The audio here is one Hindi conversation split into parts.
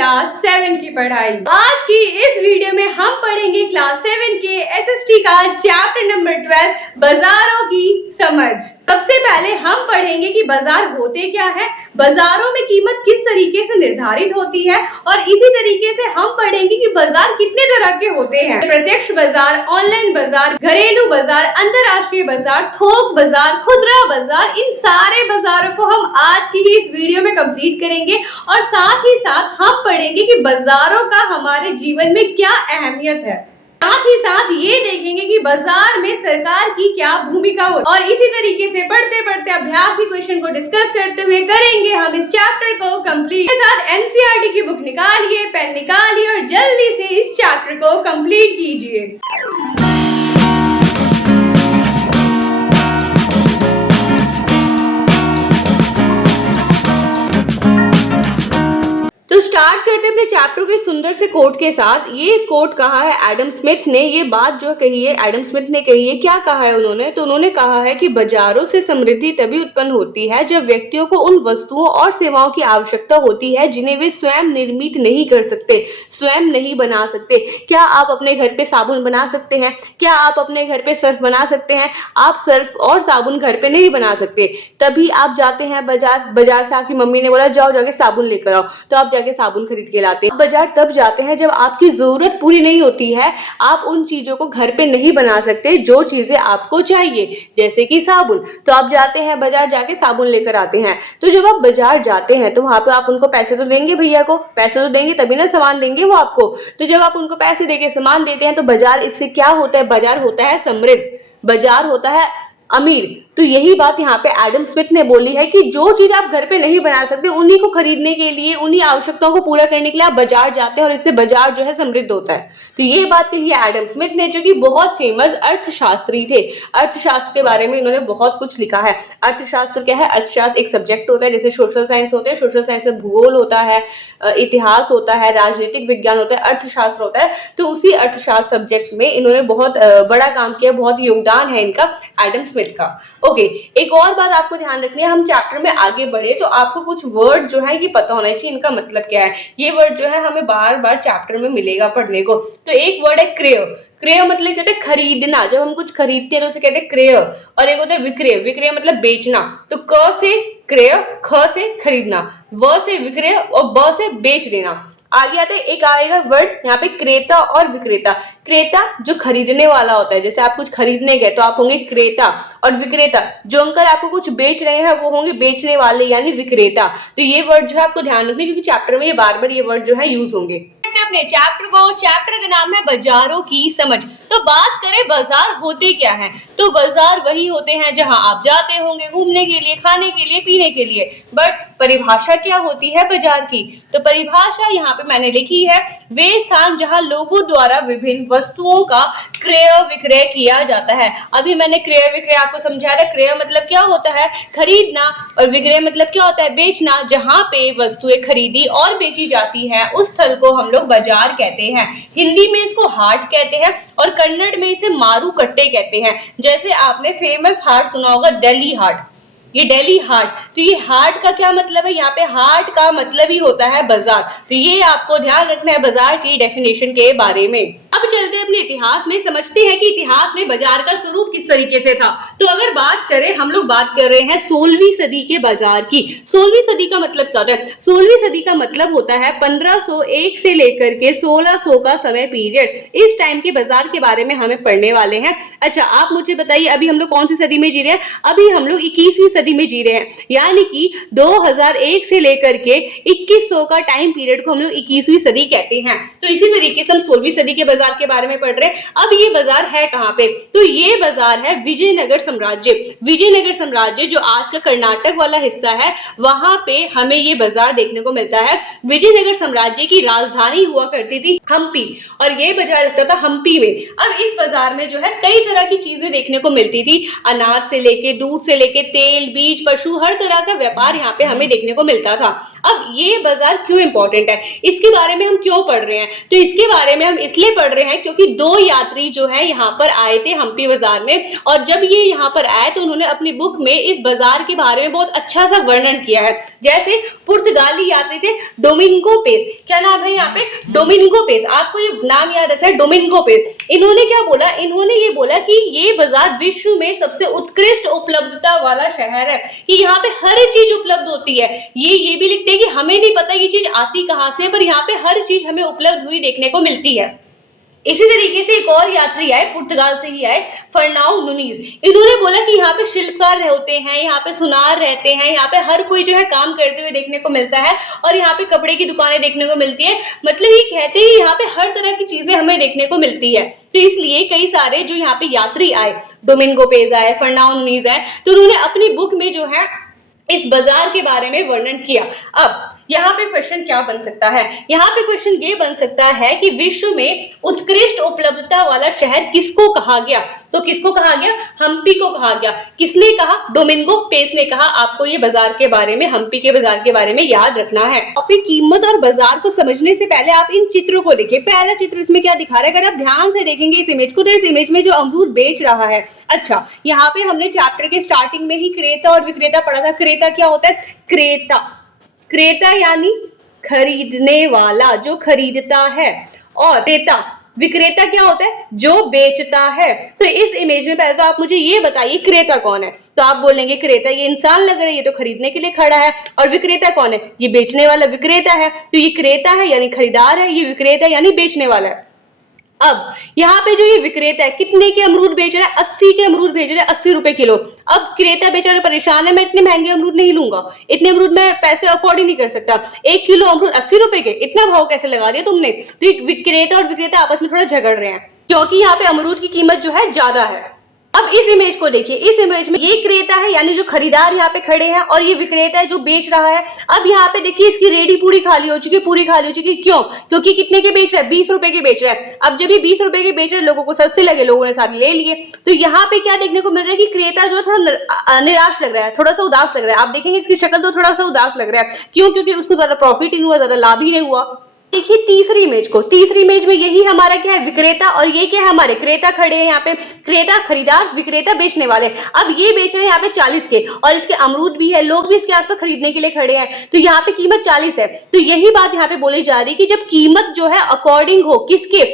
क्लास 7 की पढ़ाई। आज की इस वीडियो में हम पढ़ेंगे क्लास 7 के एसएसटी का चैप्टर नंबर 12 बाजारों की समझ। सबसे पहले हम पढ़ेंगे कि बाजार होते क्या है, बाजारों में कीमत किस तरीके से निर्धारित होती है और इसी तरीके से हम पढ़ेंगे कि बाजार कितने तरह के होते हैं। प्रत्यक्ष बाजार, ऑनलाइन बाजार, घरेलू बाजार, अंतरराष्ट्रीय बाजार, थोक बाजार, खुदरा बाजार, इन सारे बाजारों को हम आज की इस वीडियो में कंप्लीट करेंगे और साथ ही साथ हम पढ़ेंगे कि बाजारों का हमारे जीवन में क्या अहमियत है। साथ ही साथ ये देखेंगे कि बाजार में सरकार की क्या भूमिका हो और इसी तरीके से पढ़ते पढ़ते अभ्यास की क्वेश्चन को डिस्कस करते हुए करेंगे हम इस चैप्टर को कंप्लीट। साथ एनसीईआरटी की बुक निकालिए, पेन निकालिए और जल्दी से इस चैप्टर को कंप्लीट कीजिए। तो स्टार्ट करते हैं अपने चैप्टर के सुंदर से कोट के साथ। ये कोट कहा है एडम स्मिथ ने, ये बात जो कही है एडम स्मिथ ने कही है। क्या कहा है उन्होंने? तो उन्होंने कहा है कि बाजारों से समृद्धि तभी उत्पन्न होती है जब व्यक्तियों को उन वस्तुओं और सेवाओं की आवश्यकता होती है जिन्हें वे स्वयं निर्मित नहीं कर सकते, स्वयं नहीं बना सकते। क्या आप अपने घर पे साबुन बना सकते हैं? क्या आप अपने घर पे सर्फ बना सकते हैं? आप सर्फ और साबुन घर पे नहीं बना सकते। तभी आप जाते हैं बाजार से आपकी मम्मी ने बोला जाओ जाके साबुन लेकर आओ, तो आप जाके साबुन खरीद के लाते हैं। बाजार तब जाते हैं जब आपकी जरूरत पूरी नहीं होती है, आप उन चीजों को घर पे नहीं बना सकते जो चीजें आपको चाहिए, जैसे कि साबुन। तो आप जाते हैं बाजार, जाके साबुन लेकर आते हैं। तो जब आप बाजार जाते हैं तो वहां पे आप उनको पैसे तो देंगे, भैया को पैसे तो देंगे तभी ना सामान देंगे वो आपको। तो जब आप उनको पैसे देके सामान देते हैं तो बाजार इससे क्या होता है? बाजार होता है समृद्ध, बाजार होता है अमीर। तो यही बात यहाँ पे एडम स्मिथ ने बोली है कि जो चीज आप घर पे नहीं बना सकते उन्हीं को खरीदने के लिए, उन्हीं आवश्यकताओं को पूरा करने के लिए आप बाजार जाते हैं और इससे बाजार जो है समृद्ध होता है। तो ये बात कही है एडम स्मिथ ने, जो कि बहुत फेमस अर्थशास्त्री थे। अर्थशास्त्र के बारे में इन्होंने बहुत कुछ लिखा है। अर्थशास्त्र क्या है? अर्थशास्त्र एक सब्जेक्ट होता है, जैसे सोशल साइंस होते हैं, सोशल साइंस में भूगोल होता है, इतिहास होता है, राजनीतिक विज्ञान होता है, अर्थशास्त्र होता है। तो उसी अर्थशास्त्र सब्जेक्ट में इन्होंने बहुत बड़ा काम किया, बहुत योगदान है इनका, एडम स्मिथ का। ओके, एक और बात आपको ध्यान रखनी है, हम चैप्टर में आगे बढ़े तो आपको कुछ वर्ड जो है ये पता होना चाहिए, इनका मतलब क्या है। ये वर्ड जो है हमें बार बार चैप्टर में मिलेगा पढ़ने को। तो एक वर्ड है क्रेय। क्रेय मतलब कहते हैं खरीदना, जब हम कुछ खरीदते हैं तो उसे कहते हैं क्रेय। और एक होता है विक्रय। विक्रय मतलब बेचना। तो क से क्रेय, ख से खरीदना, व से विक्रय और ब से बेच देना। आगे आते हैं, एक आएगा वर्ड यहाँ पे क्रेता और विक्रेता। क्रेता जो खरीदने वाला होता है, जैसे आप कुछ खरीदने गए तो आप होंगे क्रेता, और विक्रेता जो अंकल आपको कुछ बेच रहे हैं वो होंगे बेचने वाले यानी विक्रेता। तो ये वर्ड जो है आपको ध्यान रखना, क्योंकि चैप्टर में ये बार बार ये वर्ड जो है यूज होंगे। अपने चैप्टर को, चैप्टर का नाम है बाजारों की समझ। तो बात करें बाजार होते क्या हैं, तो बाजार वही होते हैं जहां आप जाते होंगे घूमने के लिए, खाने के लिए, पीने के लिए। बट परिभाषा क्या होती है बाजार की? तो परिभाषा यहाँ पे मैंने लिखी है, वे स्थान जहां लोगों द्वारा विभिन्न वस्तुओं का क्रय विक्रय किया जाता है। अभी मैंने क्रय विक्रय आपको समझाया था। क्रय मतलब क्या होता है? खरीदना, और विक्रय मतलब क्या होता है? बेचना। जहां पे वस्तुएं खरीदी और बेची जाती है उस स्थल को हम लोग बाजार कहते हैं। हिंदी में इसको हाट कहते हैं और कन्नड़ में इसे मारुकट्टे कहते हैं। जैसे आपने फेमस हाट सुना होगा, दिल्ली हाट, ये दिल्ली हाट। तो ये हाट का क्या मतलब है? यहाँ पे हाट का मतलब ही होता है बाजार। तो ये आपको ध्यान रखना है बाजार की डेफिनेशन के बारे में। अब चलते हैं अपने इतिहास में, समझते हैं कि इतिहास में बाजार का स्वरूप किस तरीके से था। तो अगर बात करें, हम लोग बात कर रहे हैं 16वीं सदी के बाजार की। 16वीं सदी का मतलब क्या होता है? 16वीं सदी का मतलब होता है 1501 से लेकर के 1600 का समय पीरियड। इस टाइम के बाजार के बारे में हमें पढ़ने वाले हैं। अच्छा, आप मुझे बताइए अभी हम लोग कौन सी सदी में जी रहे हैं? अभी हम लोग 21वीं सदी में जी रहे हैं, यानी कि 2001 से लेकर के 2100 का टाइम पीरियड को हम लोग 21वीं सदी कहते हैं। तो इसी तरीके से हम 16वीं सदी के बाजार के बारे में पढ़ रहे हैं। अब ये बाजार है कहाँ पे? तो ये बाजार है विजयनगर साम्राज्य। विजयनगर साम्राज्य जो आज का कर्नाटक वाला हिस्सा है, वहां पे हमें ये बाजार देखने को मिलता है। विजयनगर साम्राज्य की राजधानी हुआ करती थी हम्पी, और ये बाजार लगता था हम्पी में। अब इस बाजार में जो है कई तरह की चीजें देखने को मिलती थी, अनाज से लेके, दूध से लेके, तेल, बीज, पशु, हर तरह का व्यापार यहाँ पे हमें देखने को मिलता था। अब ये बाजार क्यों इंपॉर्टेंट है, इसके बारे में हम क्यों पढ़ रहे हैं? तो इसके बारे में हम इसलिए पढ़ रहे रहे हैं क्योंकि दो यात्री जो है यहाँ पर आए थे हम्पी बाजार में, और जब ये यहाँ पर आए तो उन्होंने अपनी बुक में इस बाजार के बारे में बहुत अच्छा सा वर्णन किया है। जैसे पुर्तगाली यात्री थे डोमिंगो पेस, क्या नाम है यहाँ पे, डोमिंगो पेस, आपको ये नाम याद रखना है, डोमिंगो पेस। इन्होंने क्या बोला, इन्होंने ये बोला कि ये बाजार विश्व में सबसे उत्कृष्ट उपलब्धता वाला शहर है, कि यहाँ पे हर चीज उपलब्ध होती है। ये भी लिखते हैं कि हमें नहीं पता ये चीज आती कहाँ से, पर यहाँ पे हर चीज हमें उपलब्ध हुई देखने को मिलती है। इसी तरीके से एक और यात्री आए, पुर्तगाल से ही आए, फर्नाओ नुनीज। इन्होंने बोला कि यहाँ पे शिल्पकार होते हैं, यहाँ पे सुनार रहते हैं, यहाँ पे हर कोई जो है काम करते हुए देखने को मिलता है, और यहाँ पे कपड़े की दुकानें देखने को मिलती है। मतलब ये कहते हैं यहाँ पे हर तरह की चीजें हमें देखने को मिलती है। तो इसलिए कई सारे जो यहाँ पे यात्री आए, डोमिंगो पेज आए, फर्नाओ नुनीज आए, तो उन्होंने अपनी बुक में जो है इस बाजार के बारे में वर्णन किया। अब यहाँ पे क्वेश्चन क्या बन सकता है, यहाँ पे क्वेश्चन ये बन सकता है कि विश्व में उत्कृष्ट उपलब्धता वाला शहर किसको कहा गया, तो किसको कहा गया, हम्पी को कहा गया। किसने कहा, डोमिंगो पेस ने कहा। आपको ये बाजार के बारे में, हम्पी के बाजार के बारे में याद रखना है। अपनी कीमत और बाजार को समझने से पहले आप इन चित्रों को देखिए। पहला चित्र इसमें क्या दिखा रहा है, अगर आप ध्यान से देखेंगे इस इमेज को, तो इस इमेज में जो अमरूद बेच रहा है, अच्छा यहाँ पे हमने चैप्टर के स्टार्टिंग में ही क्रेता और विक्रेता पढ़ा था। क्रेता क्या होता है, क्रेता यानी खरीदने वाला, जो खरीदता है, और विक्रेता क्या होता है, जो बेचता है। तो इस इमेज में पहले तो आप मुझे ये बताइए क्रेता कौन है, तो आप बोलेंगे क्रेता ये इंसान लग रहा है, ये तो खरीदने के लिए खड़ा है। और विक्रेता कौन है, ये बेचने वाला विक्रेता है। तो ये क्रेता है यानी खरीदार है, ये विक्रेता है यानी बेचने वाला है। अब यहाँ पे जो ये विक्रेता है कितने के अमरूद बेच रहा है, 80 के अमरूद बेच रहा है, 80 रुपए किलो। अब क्रेता बेचारा परेशान है, मैं इतने महंगे अमरूद नहीं लूंगा, इतने अमरूद मैं पैसे अफोर्ड ही नहीं कर सकता, 1 किलो अमरूद 80 रुपए के, इतना भाव कैसे लगा दिया तुमने। तो एक विक्रेता और विक्रेता आपस में थोड़ा झगड़ रहे हैं, क्योंकि यहाँ पे अमरूद की कीमत जो है ज्यादा है। अब इस इमेज को देखिए, इस इमेज में ये क्रेता है यानी जो खरीदार यहाँ पे खड़े हैं, और ये विक्रेता है जो बेच रहा है। अब यहाँ पे देखिए इसकी रेडी पूरी खाली हो चुकी है, पूरी खाली हो चुकी है। क्यों, क्योंकि कितने के बेच रहा है, 20 रुपए के बेच रहा है। अब जब ये 20 रुपए के बेच रहे हैं, लोगों को सस्ते लगे, लोगों ने सारे ले लिए। तो यहाँ पे क्या देखने को मिल रहा है कि क्रेता जो है थोड़ा निराश लग रहा है, थोड़ा सा उदास लग रहा है। आप देखेंगे इसकी शक्ल तो थोड़ा सा उदास लग रहा है। क्यों, क्योंकि उसको ज्यादा प्रॉफिट ही नहीं हुआ, ज्यादा लाभ ही नहीं हुआ। देखिए तीसरी इमेज को, तीसरी इमेज में यही हमारा क्या है, विक्रेता, और ये क्या है, हमारे क्रेता खड़े हैं यहाँ पे, क्रेता खरीदार, विक्रेता बेचने वाले। अब ये बेच रहे हैं यहाँ पे 40 के, और इसके अमरूद भी है, लोग भी इसके आसपास खरीदने के लिए खड़े हैं। तो यहाँ पे कीमत 40 है। तो यही बात यहाँ पे बोली जा रही है कि जब कीमत जो है अकॉर्डिंग हो किसके,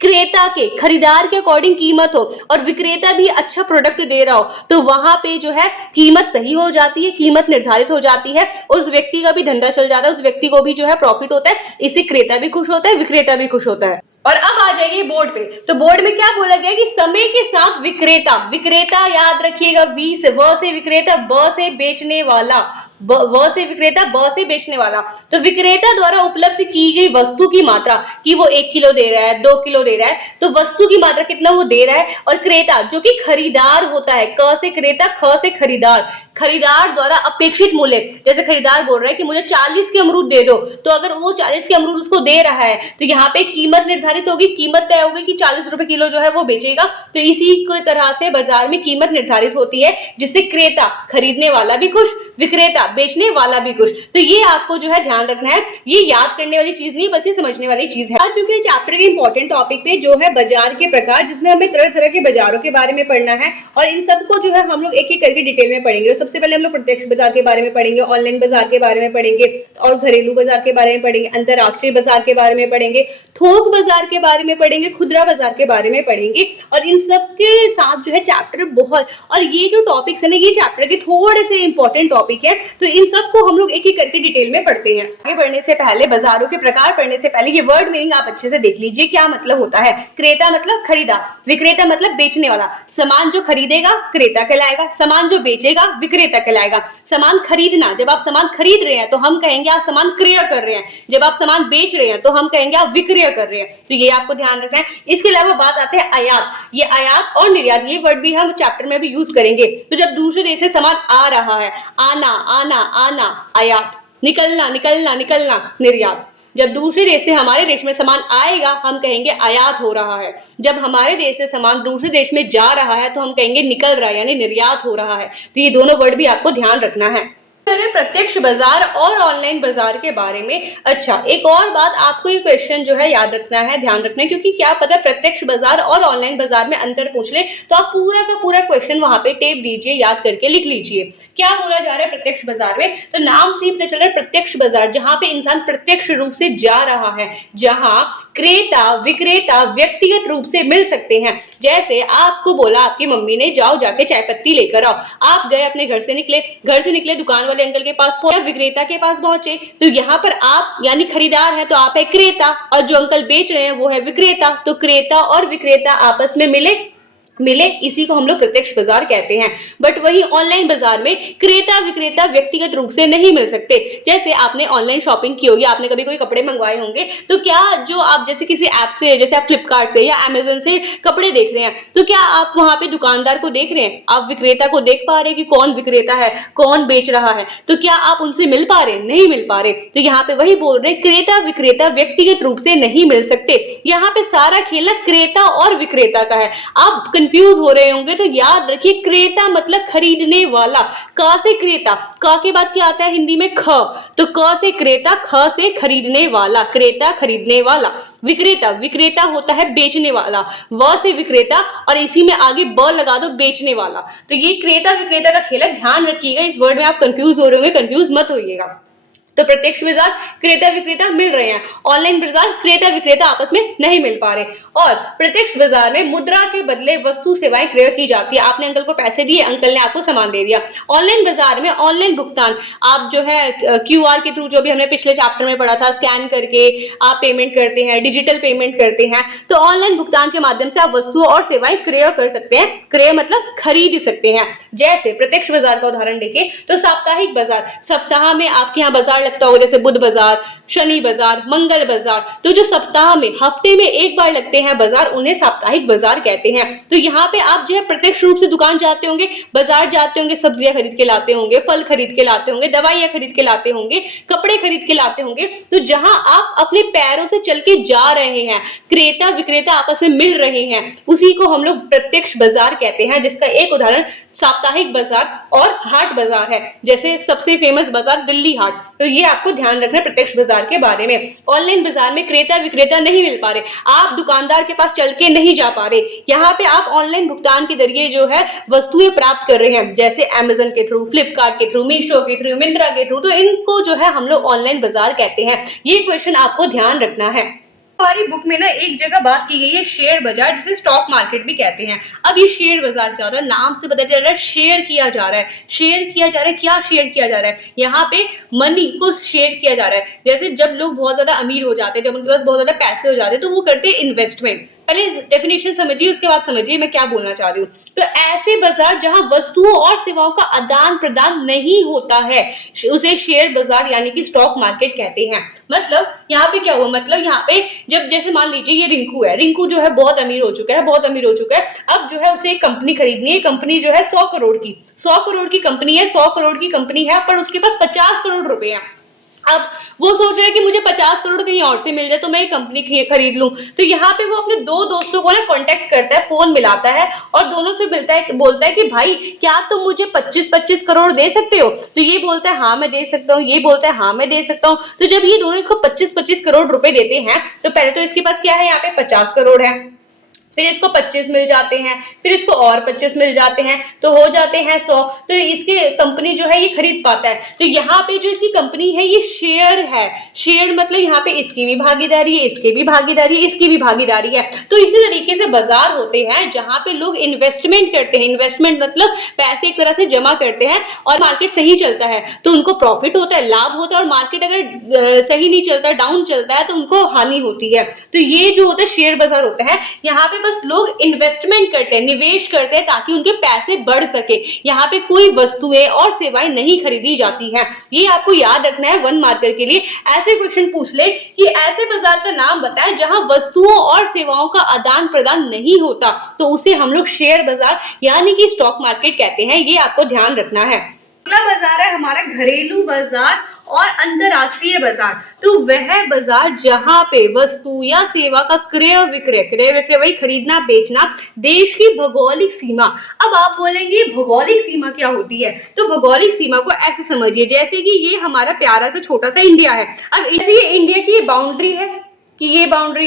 क्रेता के, खरीदार के अकॉर्डिंग कीमत हो, और विक्रेता भी अच्छा प्रोडक्ट दे रहा हो, तो वहां पे जो है कीमत सही हो जाती है, कीमत निर्धारित हो जाती है, और उस व्यक्ति का भी धंधा चल जाता है, उस व्यक्ति को भी जो है प्रॉफिट होता है। इससे क्रेता भी खुश होता है, विक्रेता भी खुश होता है। और अब आ जाइए बोर्ड पे, तो बोर्ड में क्या बोला गया कि समय के साथ विक्रेता, विक्रेता याद रखिएगा, वी से, व से विक्रेता, ब से बेचने वाला, व से विक्रेता, ब से बेचने वाला। तो विक्रेता द्वारा उपलब्ध की गई वस्तु की मात्रा, कि वो 1 किलो दे रहा है, 2 किलो दे रहा है, तो वस्तु की मात्रा कितना वो दे रहा है। और क्रेता जो कि खरीदार होता है, क से क्रेता, ख से खरीदार, खरीदार द्वारा अपेक्षित मूल्य, जैसे खरीदार बोल रहा है कि मुझे 40 के अमरूद दे दो, तो अगर वो 40 के अमरूद उसको दे रहा है, तो यहाँ पे कीमत निर्धारित होगी, कीमत तय होगी कि 40 रुपए किलो जो है वो बेचेगा। तो इसी की तरह से बाजार में कीमत निर्धारित होती है, जिससे क्रेता, खरीदने वाला भी खुश, विक्रेता, बेचने वाला भी खुश। तो ये आपको जो है ध्यान रखना है, ये याद करने वाली चीज नहीं, बस ये समझने वाली चीज है। आज चूंकि चैप्टर के इंपॉर्टेंट टॉपिक पे जो है बाजार के प्रकार, जिसमें हमें तरह तरह के बाजारों के बारे में पढ़ना है, और इन सबको जो है हम लोग एक एक करके डिटेल में पढ़ेंगे। तो सबसे पहले हम लोग प्रत्यक्ष बाजार के बारे में पढ़ेंगे, ऑनलाइन बाजार के बारे में पढ़ेंगे, और घरेलू बाजार के बारे में पढ़ेंगे, अंतरराष्ट्रीय बाजार के बारे में पढ़ेंगे, थोक बाजार के बारे में पढ़ेंगे, खुदरा बाजार के बारे में पढ़ेंगे। और इन सब के साथ जो है चैप्टर बहुत, और ये जो टॉपिक्स है ना, ये चैप्टर के थोड़े से इंपॉर्टेंट टॉपिक है, तो इन सबको हम लोग एक एक करके डिटेल में पढ़ते हैं। आगे बढ़ने से पहले, बाजारों के प्रकार पढ़ने से पहले ये वर्ड मीनिंग आप अच्छे से देख लीजिए, क्या मतलब होता है। क्रेता मतलब खरीदार, विक्रेता मतलब बेचने वाला। सामान जो खरीदेगा क्रेता कहलाएगा, सामान जो बेचेगा विक्रेता कहलाएगा। सामान खरीदना, जब आप सामान खरीद रहे हैं तो हम कहेंगे आप सामान क्रय कर रहे हैं, जब आप सामान बेच रहे हैं तो हम कहेंगे आप विक्रय कर रहे हैं। तो ये आपको ध्यान रखना है। इसके अलावा बात आते हैं आयात। ये आयात और निर्यात, ये वर्ड भी हम चैप्टर में भी यूज करेंगे। तो जब दूसरे देश से सामान आ रहा है, आना आना आना आयात, निकलना निकलना निकलना निर्यात। जब दूसरे देश से हमारे देश में सामान आएगा हम कहेंगे आयात हो रहा है। जब हमारे देश से सामान दूसरे देश में जा रहा है तो हम कहेंगे निकल रहा है, यानी निर्यात हो रहा है। तो ये दोनों वर्ड भी आपको ध्यान रखना है। करें प्रत्यक्ष बाजार और ऑनलाइन बाजार के बारे में। अच्छा, एक और बात आपको ये क्वेश्चन जो है याद रखना है, ध्यान रखना है, क्योंकि क्या पता प्रत्यक्ष बाजार और ऑनलाइन बाजार में अंतर पूछ ले, तो आप पूरा का पूरा क्वेश्चन वहां पे टेप दीजिए, याद करके लिख लीजिए। क्या बोला जा रहा है प्रत्यक्ष बाजार में? तो नाम से ही पता चल रहा है प्रत्यक्ष बाजार, जहां पे इंसान प्रत्यक्ष रूप से जा रहा है, जहां क्रेता विक्रेता व्यक्तिगत रूप से मिल सकते हैं। जैसे आपको बोला आपकी मम्मी ने, जाओ जाके चाय पत्ती लेकर आओ, आप गए, अपने घर से निकले, दुकान वाले अंकल के पास पहुंचे, विक्रेता के पास पहुंचे, तो यहाँ पर आप यानी खरीदार है, तो आप है क्रेता, और जो अंकल बेच रहे हैं वो है विक्रेता। तो क्रेता और विक्रेता आपस में मिले, इसी को हम लोग प्रत्यक्ष बाजार कहते हैं। बट वही ऑनलाइन बाजार में क्रेता विक्रेता व्यक्तिगत रूप से नहीं मिल सकते। जैसे आपने ऑनलाइन शॉपिंग की होगी, आपने कभी कोई कपड़े मंगवाए होंगे, तो क्या जो आप जैसे किसी ऐप से, जैसे आप फ्लिपकार्ट से या अमेजन से कपड़े देख रहे हैं, तो क्या आप वहां पे दुकानदार को देख रहे हैं, आप विक्रेता को देख पा रहे हैं कि कौन विक्रेता है, कौन बेच रहा है? तो क्या आप उनसे मिल पा रहे? नहीं मिल पा रहे। तो यहाँ पे वही बोल रहे, क्रेता विक्रेता व्यक्तिगत रूप से नहीं मिल सकते। यहाँ पे सारा खेल क्रेता और विक्रेता का है। आप कंफ्यूज हो रहे होंगे, तो याद रखिए क्रेता मतलब खरीदने वाला। क से क्रेता, क के बाद क्या आता है हिंदी में? ख। तो क से क्रेता, ख से खरीदने वाला, क्रेता खरीदने वाला। विक्रेता, विक्रेता होता है बेचने वाला, व से विक्रेता, और इसी में आगे ब लगा दो, बेचने वाला। तो ये क्रेता विक्रेता का खेल है, ध्यान रखिएगा। इस वर्ड में आप कंफ्यूज हो रहे होंगे, कंफ्यूज मत होइएगा। तो प्रत्यक्ष बाजार क्रेता विक्रेता मिल रहे हैं, ऑनलाइन बाजार क्रेता विक्रेता आपस में नहीं मिल पा रहे। और प्रत्यक्ष बाजार में मुद्रा के बदले वस्तु सेवाएं क्रय की जाती है। आपने अंकल को पैसे दिए, अंकल ने आपको सामान दे दिया। ऑनलाइन बाजार में ऑनलाइन भुगतान, आप जो है क्यूआर के थ्रू, जो भी हमने पिछले चैप्टर में पढ़ा था, स्कैन करके आप पेमेंट करते हैं, डिजिटल पेमेंट करते हैं। तो ऑनलाइन भुगतान के माध्यम से आप वस्तुओं और सेवाएं क्रय कर सकते हैं। क्रय मतलब खरीद सकते हैं। जैसे प्रत्यक्ष बाजार का उदाहरण देखें तो साप्ताहिक बाजार, सप्ताह में आपके यहाँ बाजार लगता होगा, जैसे बुध बाजार, शनि बाजार, मंगल बाजार। तो जो सप्ताह में, हफ्ते में एक बार लगते हैं बाजार, उन्हें साप्ताहिक बाजार कहते हैं। तो यहाँ पे आप जो है प्रत्यक्ष रूप से दुकान जाते होंगे, बाजार जाते होंगे, सब्जियां खरीद के लाते होंगे, फल खरीद के लाते होंगे, दवाइयां खरीद के लाते होंगे, कपड़े खरीद के लाते होंगे। तो जहां आप अपने पैरों से चल के जा रहे हैं, क्रेता विक्रेता आपस में मिल रहे हैं, उसी को हम लोग प्रत्यक्ष बाजार कहते हैं। जिसका एक उदाहरण साप्ताहिक बाजार और हाट बाजार है। जैसे सबसे फेमस बाजार दिल्ली हाट। तो ये आपको ध्यान रखना है प्रत्यक्ष बाजार के बारे में। ऑनलाइन बाजार में क्रेता विक्रेता नहीं मिल पा रहे, आप दुकानदार के पास चल के नहीं जा पा रहे। यहाँ पे आप ऑनलाइन भुगतान के जरिए जो है वस्तुएं प्राप्त कर रहे हैं, जैसे अमेजन के थ्रू, फ्लिपकार्ट के थ्रू, मीशो के थ्रू, मिंत्रा के थ्रू। तो इनको जो है हम लोग ऑनलाइन बाजार कहते हैं। ये क्वेश्चन आपको ध्यान रखना है। हमारी बुक में ना एक जगह बात की गई है शेयर बाजार, जिसे स्टॉक मार्केट भी कहते हैं। अब ये शेयर बाजार क्या होता है? नाम से पता चल रहा है शेयर किया जा रहा है। शेयर किया जा रहा है, क्या शेयर किया जा रहा है? यहाँ पे मनी को शेयर किया जा रहा है। जैसे जब लोग बहुत ज्यादा अमीर हो जाते हैं, जब उनके पास बहुत ज्यादा पैसे हो जाते हैं, तो वो करते हैं इन्वेस्टमेंट। पहले डेफिनेशन समझिए, उसके बाद समझिए मैं क्या बोलना चाह रही हूँ। तो ऐसे बाजार जहां वस्तुओं और सेवाओं का आदान प्रदान नहीं होता है, उसे शेयर बाजार यानी कि स्टॉक मार्केट कहते हैं। मतलब यहाँ पे क्या हुआ? मतलब यहाँ पे जब जैसे मान लीजिए ये रिंकू है, रिंकू जो है बहुत अमीर हो चुका है, बहुत अमीर हो चुका है। अब जो है उसे एक कंपनी खरीदनी है, कंपनी जो है 100 करोड़ की, 100 करोड़ की कंपनी है, 100 करोड़ की कंपनी है, पर उसके पास 50 करोड़ रुपए हैं। अब वो सोच रहा है कि मुझे 50 करोड़ कहीं और से मिल जाए तो मैं ये कंपनी खरीद लूं। तो यहाँ पे वो अपने दो दोस्तों को ना कांटेक्ट करता है, फोन मिलाता है और दोनों से मिलता है, बोलता है कि भाई क्या तुम मुझे 25-25 करोड़ दे सकते हो? तो ये बोलता है हाँ मैं दे सकता हूँ, ये बोलता है हाँ मैं दे सकता हूँ। तो जब ये दोनों इसको 25-25 करोड़ रुपए देते हैं, तो पहले तो इसके पास क्या है, यहाँ पे 50 करोड़ है, फिर इसको 25 मिल जाते हैं, फिर इसको और 25 मिल जाते हैं, तो हो जाते हैं 100। तो इसके कंपनी जो है ये खरीद पाता है। तो यहाँ पे जो इसकी कंपनी है ये शेयर है। शेयर मतलब यहाँ पे इसकी भी भागीदारी है, इसकी भी भागीदारी है, इसकी भी भागीदारी है। तो इसी तरीके से बाजार होते हैं जहां पे लोग इन्वेस्टमेंट करते हैं। इन्वेस्टमेंट मतलब पैसे एक तरह से जमा करते हैं और मार्केट सही चलता है तो उनको प्रॉफिट होता है, लाभ होता है, और मार्केट अगर सही नहीं चलता, डाउन चलता है, तो उनको हानि होती है। तो ये जो होता है शेयर बाजार होता है। यहाँ पे बस लोग इन्वेस्टमेंट करते हैं, निवेश करते हैं ताकि उनके पैसे बढ़ सके। यहाँ पे कोई वस्तुएं और सेवाएं नहीं खरीदी जाती हैं। ये आपको याद रखना है 1 मार्कर के लिए। ऐसे क्वेश्चन पूछ ले कि ऐसे बाजार का नाम बताएं जहां वस्तुओं और सेवाओं का आदान प्रदान नहीं होता, तो उसे हम लोग शेयर बाजार यानी कि स्टॉक मार्केट कहते हैं। ये आपको ध्यान रखना है। अगला बाजार है हमारा घरेलू बाजार और अंतरराष्ट्रीय बाजार, तो वह बाजार जहां पे वस्तु या सेवा का क्रय विक्रय वही खरीदना बेचना देश की भौगोलिक सीमा। अब आप बोलेंगे भौगोलिक सीमा क्या होती है, तो भौगोलिक सीमा को ऐसे समझिए जैसे कि ये हमारा प्यारा सा छोटा सा इंडिया है। अब ये इंडिया की बाउंड्री है कि ये बाउंड्री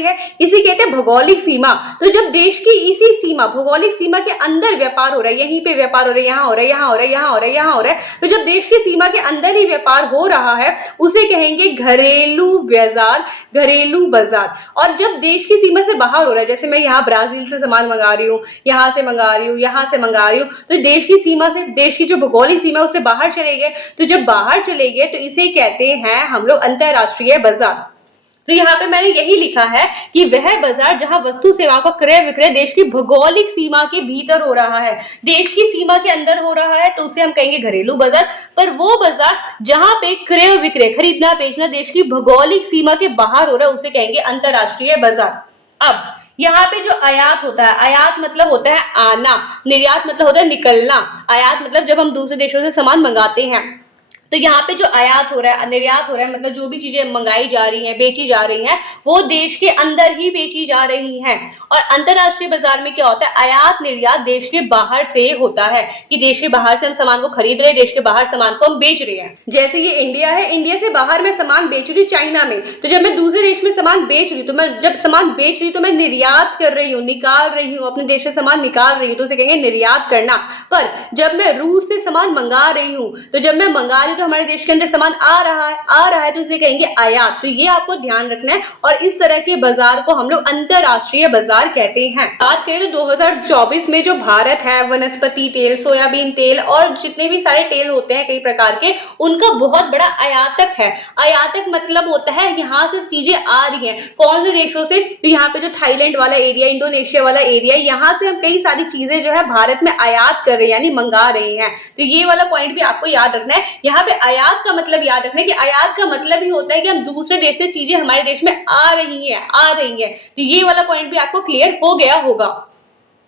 है, इसे कहते हैं भौगोलिक सीमा। तो जब देश की इसी सीमा भौगोलिक सीमा के अंदर व्यापार हो रहा है, यहीं पे व्यापार हो रहा है, यहाँ हो रहा है, यहाँ हो रहा है, यहाँ हो रहा है, यहाँ हो रहा है, तो जब देश की सीमा के अंदर ही व्यापार हो रहा है उसे कहेंगे घरेलू बाजार। और जब देश की सीमा से बाहर हो रहा है, जैसे मैं यहाँ ब्राजील से सामान मंगा रही हूँ, यहाँ से मंगा रही हूँ, यहाँ से मंगा रही हूँ, तो देश की सीमा से देश की जो भौगोलिक सीमा उससे बाहर चले गए, तो जब बाहर चले गए तो इसे कहते हैं हम लोग अंतरराष्ट्रीय बाजार। तो यहाँ पे मैंने यही लिखा है कि वह बाजार जहां वस्तु सेवाओं का क्रय विक्रय देश की भौगोलिक सीमा के भीतर हो रहा है, देश की सीमा के अंदर हो रहा है, तो उसे हम कहेंगे घरेलू बाजार। पर वो बाजार जहां पे क्रय विक्रय खरीदना बेचना देश की भौगोलिक सीमा के बाहर हो रहा है उसे कहेंगे अंतरराष्ट्रीय बाजार। अब यहाँ पे जो आयात होता है, आयात मतलब होता है आना, निर्यात मतलब होता है निकलना। आयात मतलब जब हम दूसरे देशों से सामान मंगाते हैं, तो यहाँ पे जो आयात हो रहा है, निर्यात हो रहा है, मतलब जो भी चीजें मंगाई जा रही हैं, बेची जा रही हैं, वो देश के अंदर ही बेची जा रही हैं। और अंतरराष्ट्रीय बाजार में क्या होता है, आयात निर्यात देश के बाहर से होता है कि देश के बाहर से हम सामान को खरीद रहे हैं, देश के बाहर सामान को हम बेच रहे हैं। जैसे ये इंडिया है, इंडिया से बाहर मैं सामान बेच रही हूँ चाइना में, तो जब मैं दूसरे देश में सामान बेच रही हूँ, तो मैं जब सामान बेच रही हूँ तो मैं निर्यात कर रही हूँ, निकाल रही हूँ, अपने देश से सामान निकाल रही हूँ, तो उसे कहेंगे निर्यात करना। पर जब मैं रूस से सामान मंगा रही हूँ, तो जब मैं मंगा रही हूँ तो हमारे देश के अंदर सामान आ रहा है, तो इसे कहेंगे आयात। तो ये आपको ध्यान रखना है, और इस तरह के बाजार को हम लोग अंतरराष्ट्रीय बाजार कहते हैं। बात करें तो 2024 में जो भारत है, वनस्पति तेल, सोयाबीन तेल और जितने भी सारे तेल होते हैं कई प्रकार के, उनका बहुत बड़ा आयातक है। आयातक मतलब होता है यहाँ से चीजें आ रही हैं, कौन से देशों से, तो यहाँ पे जो थाईलैंड वाला एरिया, इंडोनेशिया वाला एरिया, यहाँ से हम कई सारी चीजें जो है भारत में आयात कर रहे हैं, यानी मंगा रहे हैं। तो ये वाला पॉइंट भी आपको याद रखना है। यहाँ पे आयात का मतलब याद रखना है कि आयात का मतलब ही होता है कि हम दूसरे देश से चीजें हमारे देश में आ रही हैं। तो ये वाला पॉइंट भी आपको क्लियर हो गया होगा।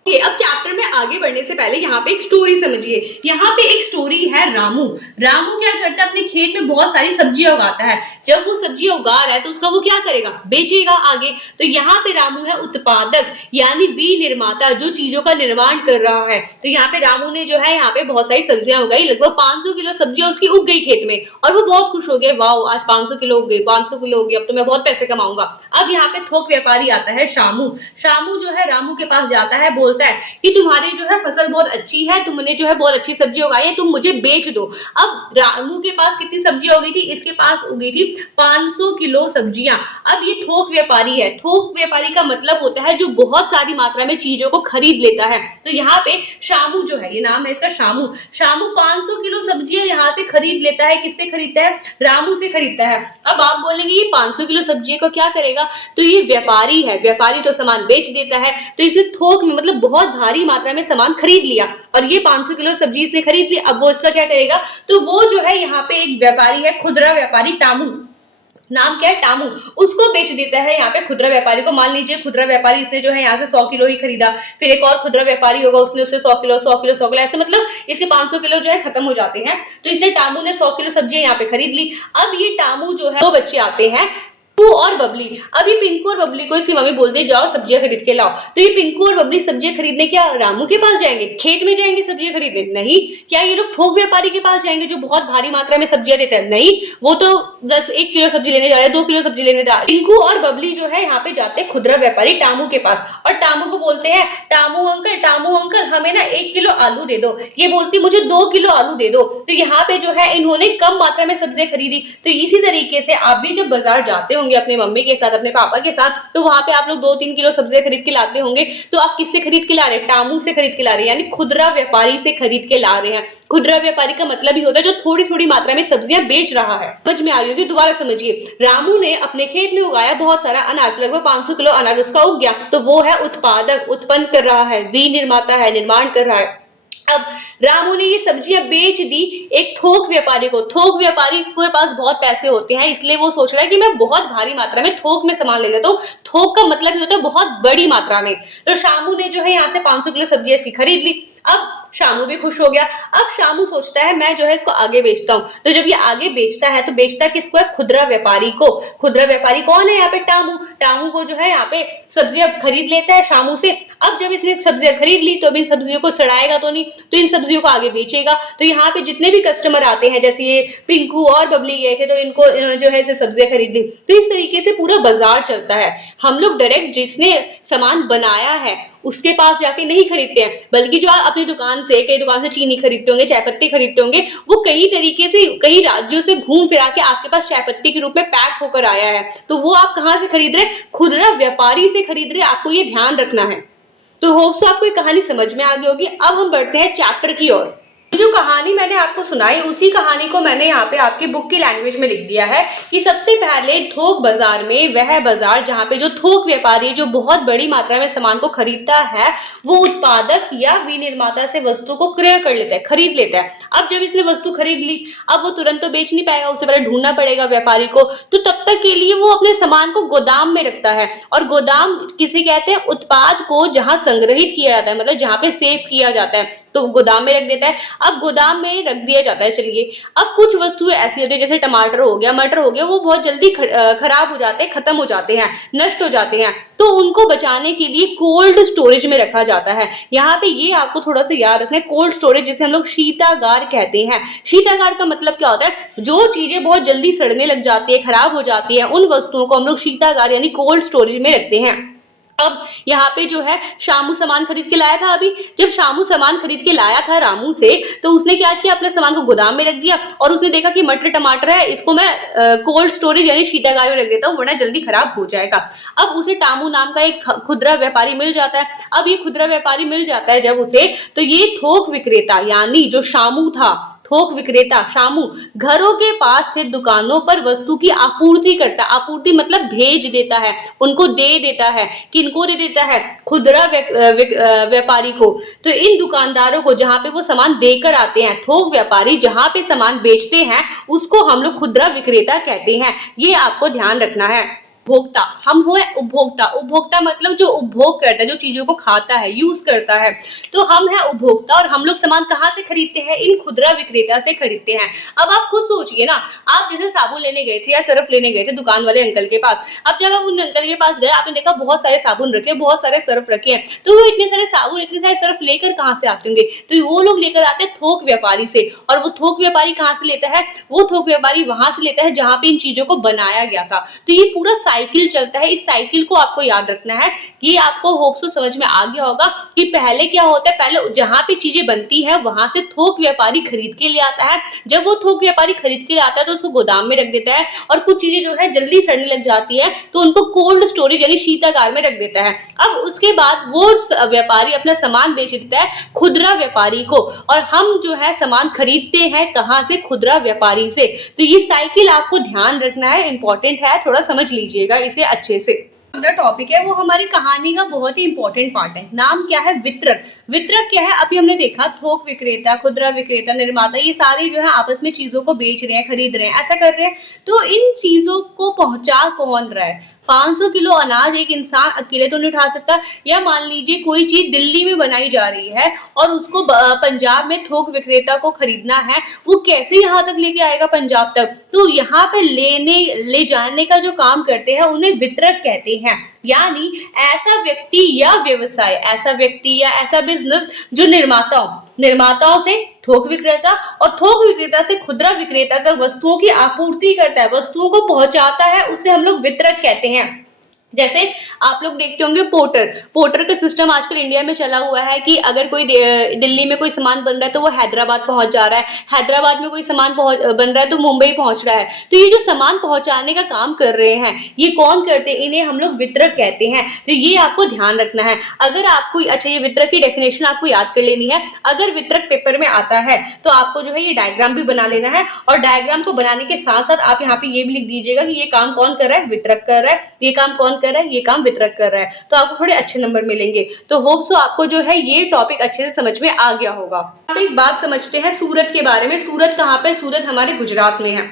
अब चैप्टर में आगे बढ़ने से पहले यहाँ पे एक स्टोरी समझिए। यहाँ पे एक स्टोरी है रामू। रामू क्या करता है, अपने खेत में बहुत सारी सब्जियां उगाता है। जब वो सब्जियां उगा रहा है तो उसका वो क्या करेगा, बेचेगा आगे। तो यहाँ पे रामू है उत्पादक, यानी विनिर्माता, जो चीजों का निर्माण कर रहा है। तो यहाँ पे रामू ने जो है यहाँ पे बहुत सारी सब्जियां उगाई, लगभग 500 किलो सब्जियां उसकी उग गई खेत में, और वो बहुत खुश हो गए, वाह आज 500 किलो उग गई, 500 किलो उग गई, अब तो मैं बहुत पैसे कमाऊंगा। अब यहाँ पे थोक व्यापारी आता है शामू। शामू जो है रामू के पास जाता है, बोलता है कि तुम्हारी जो है फसल बहुत अच्छी है, तुमने जो है बहुत अच्छी सब्जी उगाई है, तुम मुझे बेच दो। अब रामू के पास कितनी सब्जियां उगी थी, इसके पास उगी थी 500 किलो सब्जियां। अब ये थोक व्यापारी है। थोक व्यापारी का मतलब होता है जो बहुत सारी मात्रा में चीजों को खरीद लेता है। तो यहाँ पे शामू जो है, ये नाम है इसका शामू। शामू 500 किलो सब्जियां यहाँ से खरीद लेता है। किससे खरीदता है, रामू से खरीदता है। अब आप बोलेंगे ये 500 किलो सब्जियों को क्या करेगा, तो ये व्यापारी है, व्यापारी तो सामान बेच देता है, तो इसे थोक में मतलब बहुत भारी मात्रा में सामान खरीद लिया, और ये 500 किलो सब्जी इसने खरीद ली। अब वो इसका क्या करेगा, तो वो जो है यहाँ पे एक व्यापारी है, खुदरा व्यापारी टामू, नाम क्या है टामू, उसको बेच देता है यहाँ पे खुदरा व्यापारी को। मान लीजिए खुदरा व्यापारी इसने जो है यहाँ से 100 किलो ही खरीदा, फिर एक और खुदरा व्यापारी होगा उसने उससे 100 किलो 100 किलो 100 किलो, ऐसे मतलब इसके 500 किलो जो है खत्म हो जाते हैं। तो इसने टामू ने 100 किलो सब्जियां यहाँ पे खरीद ली। अब ये टामू जो है, दो बच्चे आते हैं, पिंकू और बबली। अभी पिंकू और बबली को इसकी मम्मी बोलते जाओ सब्जियां खरीद के लाओ। तो ये पिंकू और बबली सब्जियां खरीदने क्या रामू के पास जाएंगे, खेत में जाएंगे सब्जियां खरीदने? नहीं। क्या ये लोग थोक व्यापारी के पास जाएंगे जो बहुत भारी मात्रा में सब्जियां देता है? नहीं, वो तो 1 किलो सब्जी लेने जा रहे हैं, 2 किलो सब्जी लेने जा रहे हैं। पिंकू और बबली जो है यहाँ पे जाते हैं खुदरा व्यापारी टामू के पास, और टामू को बोलते हैं टामू अंकल हमें ना 1 किलो आलू दे दो। ये बोलती मुझे 2 किलो आलू दे दो। तो यहाँ पे जो है इन्होंने कम मात्रा में सब्जियां खरीदी। तो इसी तरीके से आप भी जब बाजार जाते होंगे अपने मम्मी के साथ, अपने पापा के साथ, तो वहां पे आप लोग 2-3 किलो सब्जियां खरीद के लाते होंगे। तो आप किससे खरीद के ला रहे हैं, टामू से खरीद के ला रहे हैं, यानी खुदरा व्यापारी से खरीद के ला रहे हैं। खुदरा व्यापारी का मतलब ही होता है जो थोड़ी थोड़ी मात्रा में सब्जियां बेच रहा है। समझ में आई होगी, दोबारा समझिए। रामू ने अपने खेत में उगाया बहुत सारा अनाज, लगभग 500 किलो अनाज उसका उग गया। तो वो है उत्पादक, उत्पन्न कर रहा है, विनिर्माता है, निर्माण कर रहा है। अब रामू ने ये सब्जियां बेच दी एक थोक व्यापारी को। थोक व्यापारी के पास बहुत पैसे होते हैं, इसलिए वो सोच रहा है कि मैं बहुत भारी मात्रा में थोक में सामान ले लेता हूँ। थोक का मतलब ही होता है बहुत बड़ी मात्रा में। तो शामू ने जो है यहाँ से 500 किलो सब्जियां इसकी खरीद ली। अब शामू भी खुश हो गया। अब शामू सोचता है मैं जो है इसको आगे बेचता हूँ। तो जब ये आगे बेचता है तो बेचता किसको है? खुदरा व्यापारी को। खुदरा व्यापारी कौन है यहाँ पे? टामू। टामू को जो है यहाँ पे सब्जियां खरीद लेता है शामू से। अब जब इसने सब्जियां खरीद ली तो अभी सब्जियों को सड़ाएगा तो नहीं, तो इन सब्जियों को आगे बेचेगा। तो यहाँ पे जितने भी कस्टमर आते हैं, जैसे ये पिंकू और बबली गए थे तो इनको जो है सब्जियां खरीद ली। तो इस तरीके से पूरा बाजार चलता है। हम लोग डायरेक्ट जिसने सामान बनाया है उसके पास जाके नहीं खरीदते हैं, बल्कि जो आप अपनी दुकान से, कई दुकान से चीनी खरीदते होंगे, चाय पत्ती खरीदते होंगे, वो कई तरीके से कई राज्यों से घूम फिरा के आपके पास चाय पत्ती के रूप में पैक होकर आया है। तो वो आप कहाँ से खरीद रहे? खुदरा व्यापारी से खरीद रहे। आपको ये ध्यान रखना है। तो होप सो आपको ये कहानी समझ में आ गई होगी। अब हम बढ़ते हैं चैप्टर की ओर। जो कहानी मैंने आपको सुनाई उसी कहानी को मैंने यहाँ पे आपकी बुक की लैंग्वेज में लिख दिया है कि सबसे पहले थोक बाजार में वह बाजार जहाँ पे जो थोक व्यापारी जो बहुत बड़ी मात्रा में सामान को खरीदता है वो उत्पादक या विनिर्माता से वस्तु को क्रय कर लेता है, खरीद लेता है। अब जब इसने वस्तु खरीद ली, अब वो तुरंत तो बेच नहीं पाएगा, उससे पहले ढूंढना पड़ेगा व्यापारी को। तो तब तक के लिए वो अपने सामान को गोदाम में रखता है। और गोदाम किसे कहते हैं? उत्पाद को जहां संग्रहित किया जाता है, मतलब जहां पे सेव किया जाता है, तो गोदाम में रख देता है। अब गोदाम में रख दिया जाता है। चलिए, अब कुछ वस्तुएं ऐसी होती है जैसे टमाटर हो गया, मटर हो गया, वो बहुत जल्दी खराब हो जाते हैं, खत्म हो जाते हैं, नष्ट हो जाते हैं। तो उनको बचाने के लिए कोल्ड स्टोरेज में रखा जाता है। यहाँ पे ये आपको थोड़ा सा याद रखना है, कोल्ड स्टोरेज जिसे हम लोग शीतागार कहते हैं। शीतागार का मतलब क्या होता है? जो चीजें बहुत जल्दी सड़ने लग जाती है, खराब हो जाती है, उन वस्तुओं को हम लोग शीतागार यानी कोल्ड स्टोरेज में रखते हैं। अब यहाँ पे जो है शामू सामान खरीद के लाया था। अभी जब शामू सामान खरीद के लाया था रामू से, तो उसने क्या किया? अपने सामान को गोदाम में रख दिया और उसने देखा कि मटर टमाटर है, इसको मैं कोल्ड स्टोरेज यानी शीतागार में रख देता हूँ वरना जल्दी खराब हो जाएगा। अब उसे टामू नाम का एक खुदरा व्यापारी मिल जाता है। अब ये खुदरा व्यापारी मिल जाता है जब उसे, तो ये थोक विक्रेता यानी जो शामू था, थोक विक्रेता शामू, घरों के पास स्थित दुकानों पर वस्तु की आपूर्ति करता। आपूर्ति मतलब भेज देता है, उनको दे देता है। किनको दे देता है? खुदरा व्यापारी को। तो इन दुकानदारों को जहां पे वो सामान देकर आते हैं, थोक व्यापारी जहां पे सामान बेचते हैं, उसको हम लोग खुदरा विक्रेता कहते हैं। ये आपको ध्यान रखना है। उपभोक्ता, हम हुए उपभोक्ता। उपभोक्ता मतलब जो उपभोग करता है, जो चीजों को खाता है, यूज करता है। तो हम है उपभोक्ता और हम लोग सामान कहाँ से खरीदते हैं? इन खुदरा विक्रेता से खरीदते हैं। अब आप खुद सोचिए ना, आप जैसे साबुन लेने गए थे या सर्फ लेने गए थे दुकान वाले अंकल के पास। अब जब आप उन अंकल के पास गए, आपने देखा बहुत सारे साबुन रखे, बहुत सारे सर्फ रखे हैं, तो वो इतने सारे साबुन, इतने सारे सर्फ लेकर कहाँ से आते होंगे? तो वो लोग लेकर आते हैं थोक व्यापारी से। और वो थोक व्यापारी कहाँ से लेता है? वो थोक व्यापारी वहां से लेता है जहां पे इन चीजों को बनाया गया था। तो ये पूरा साइकिल चलता है। इस साइकिल को आपको याद रखना है। ये आपको होप सो समझ में आ गया होगा कि पहले क्या होता है? पहले जहां पे चीजें बनती है वहां से थोक व्यापारी खरीद के ले आता है। जब वो थोक व्यापारी खरीद के ले आता है तो उसको गोदाम में रख देता है और कुछ चीजें जो है जल्दी सड़ने लग जाती है तो उनको कोल्ड स्टोरेज यानी शीतागार में रख देता है। अब उसके बाद वो व्यापारी अपना सामान बेच देता है खुदरा व्यापारी को, और हम जो है सामान खरीदते हैं कहां से? खुदरा व्यापारी से। तो ये साइकिल आपको ध्यान रखना है, इंपॉर्टेंट है, थोड़ा समझ लीजिएगा इसे अच्छे से। अगला टॉपिक है वो हमारी कहानी का बहुत ही इंपॉर्टेंट पार्ट है। नाम क्या है? वितरक। वितरक क्या है? अभी हमने देखा थोक विक्रेता, खुदरा विक्रेता, निर्माता, ये सारे जो है आपस में चीजों को बेच रहे हैं, खरीद रहे हैं, ऐसा कर रहे हैं। तो इन चीजों को पहुंचा कौन रहा है? 500 किलो अनाज एक इंसान अकेले तो नहीं उठा सकता। या मान लीजिए कोई चीज दिल्ली में बनाई जा रही है और उसको पंजाब में थोक विक्रेता को खरीदना है, वो कैसे यहाँ तक लेके आएगा पंजाब तक? तो यहाँ पे ले जाने का जो काम करते हैं उन्हें वितरक कहते हैं। यानी ऐसा व्यक्ति या व्यवसाय, ऐसा व्यक्ति या ऐसा बिजनेस जो निर्माताओं से थोक विक्रेता और थोक विक्रेता से खुदरा विक्रेता तक वस्तुओं की आपूर्ति करता है, वस्तुओं को पहुंचाता है, उसे हम लोग वितरक कहते हैं। जैसे आप लोग देखते होंगे पोर्टर का सिस्टम आजकल इंडिया में चला हुआ है कि अगर कोई दिल्ली में कोई सामान बन रहा है तो वो हैदराबाद पहुंच जा रहा है, हैदराबाद में कोई सामान बन रहा है तो मुंबई पहुंच रहा है। तो ये जो सामान पहुंचाने का काम कर रहे हैं ये कौन करते हैं? इन्हें हम लोग वितरक कहते हैं। तो ये आपको ध्यान रखना है। अगर आपको अच्छा ये वितरक की डेफिनेशन आपको याद कर लेनी है। अगर वितरक पेपर में आता है तो आपको जो है ये डायग्राम भी बना लेना है, और डायग्राम को बनाने के साथ साथ आप यहाँ पे ये भी लिख दीजिएगा कि ये काम कौन कर रहा है? वितरक कर रहा है। ये काम कौन कर रहा है? ये काम वितरक कर रहा है। तो आपको थोड़े अच्छे नंबर मिलेंगे। तो होप सो आपको जो है ये टॉपिक अच्छे से समझ में आ गया होगा। आप एक बात समझते हैं सूरत के बारे में। सूरत कहाँ पे? सूरत हमारे गुजरात में है।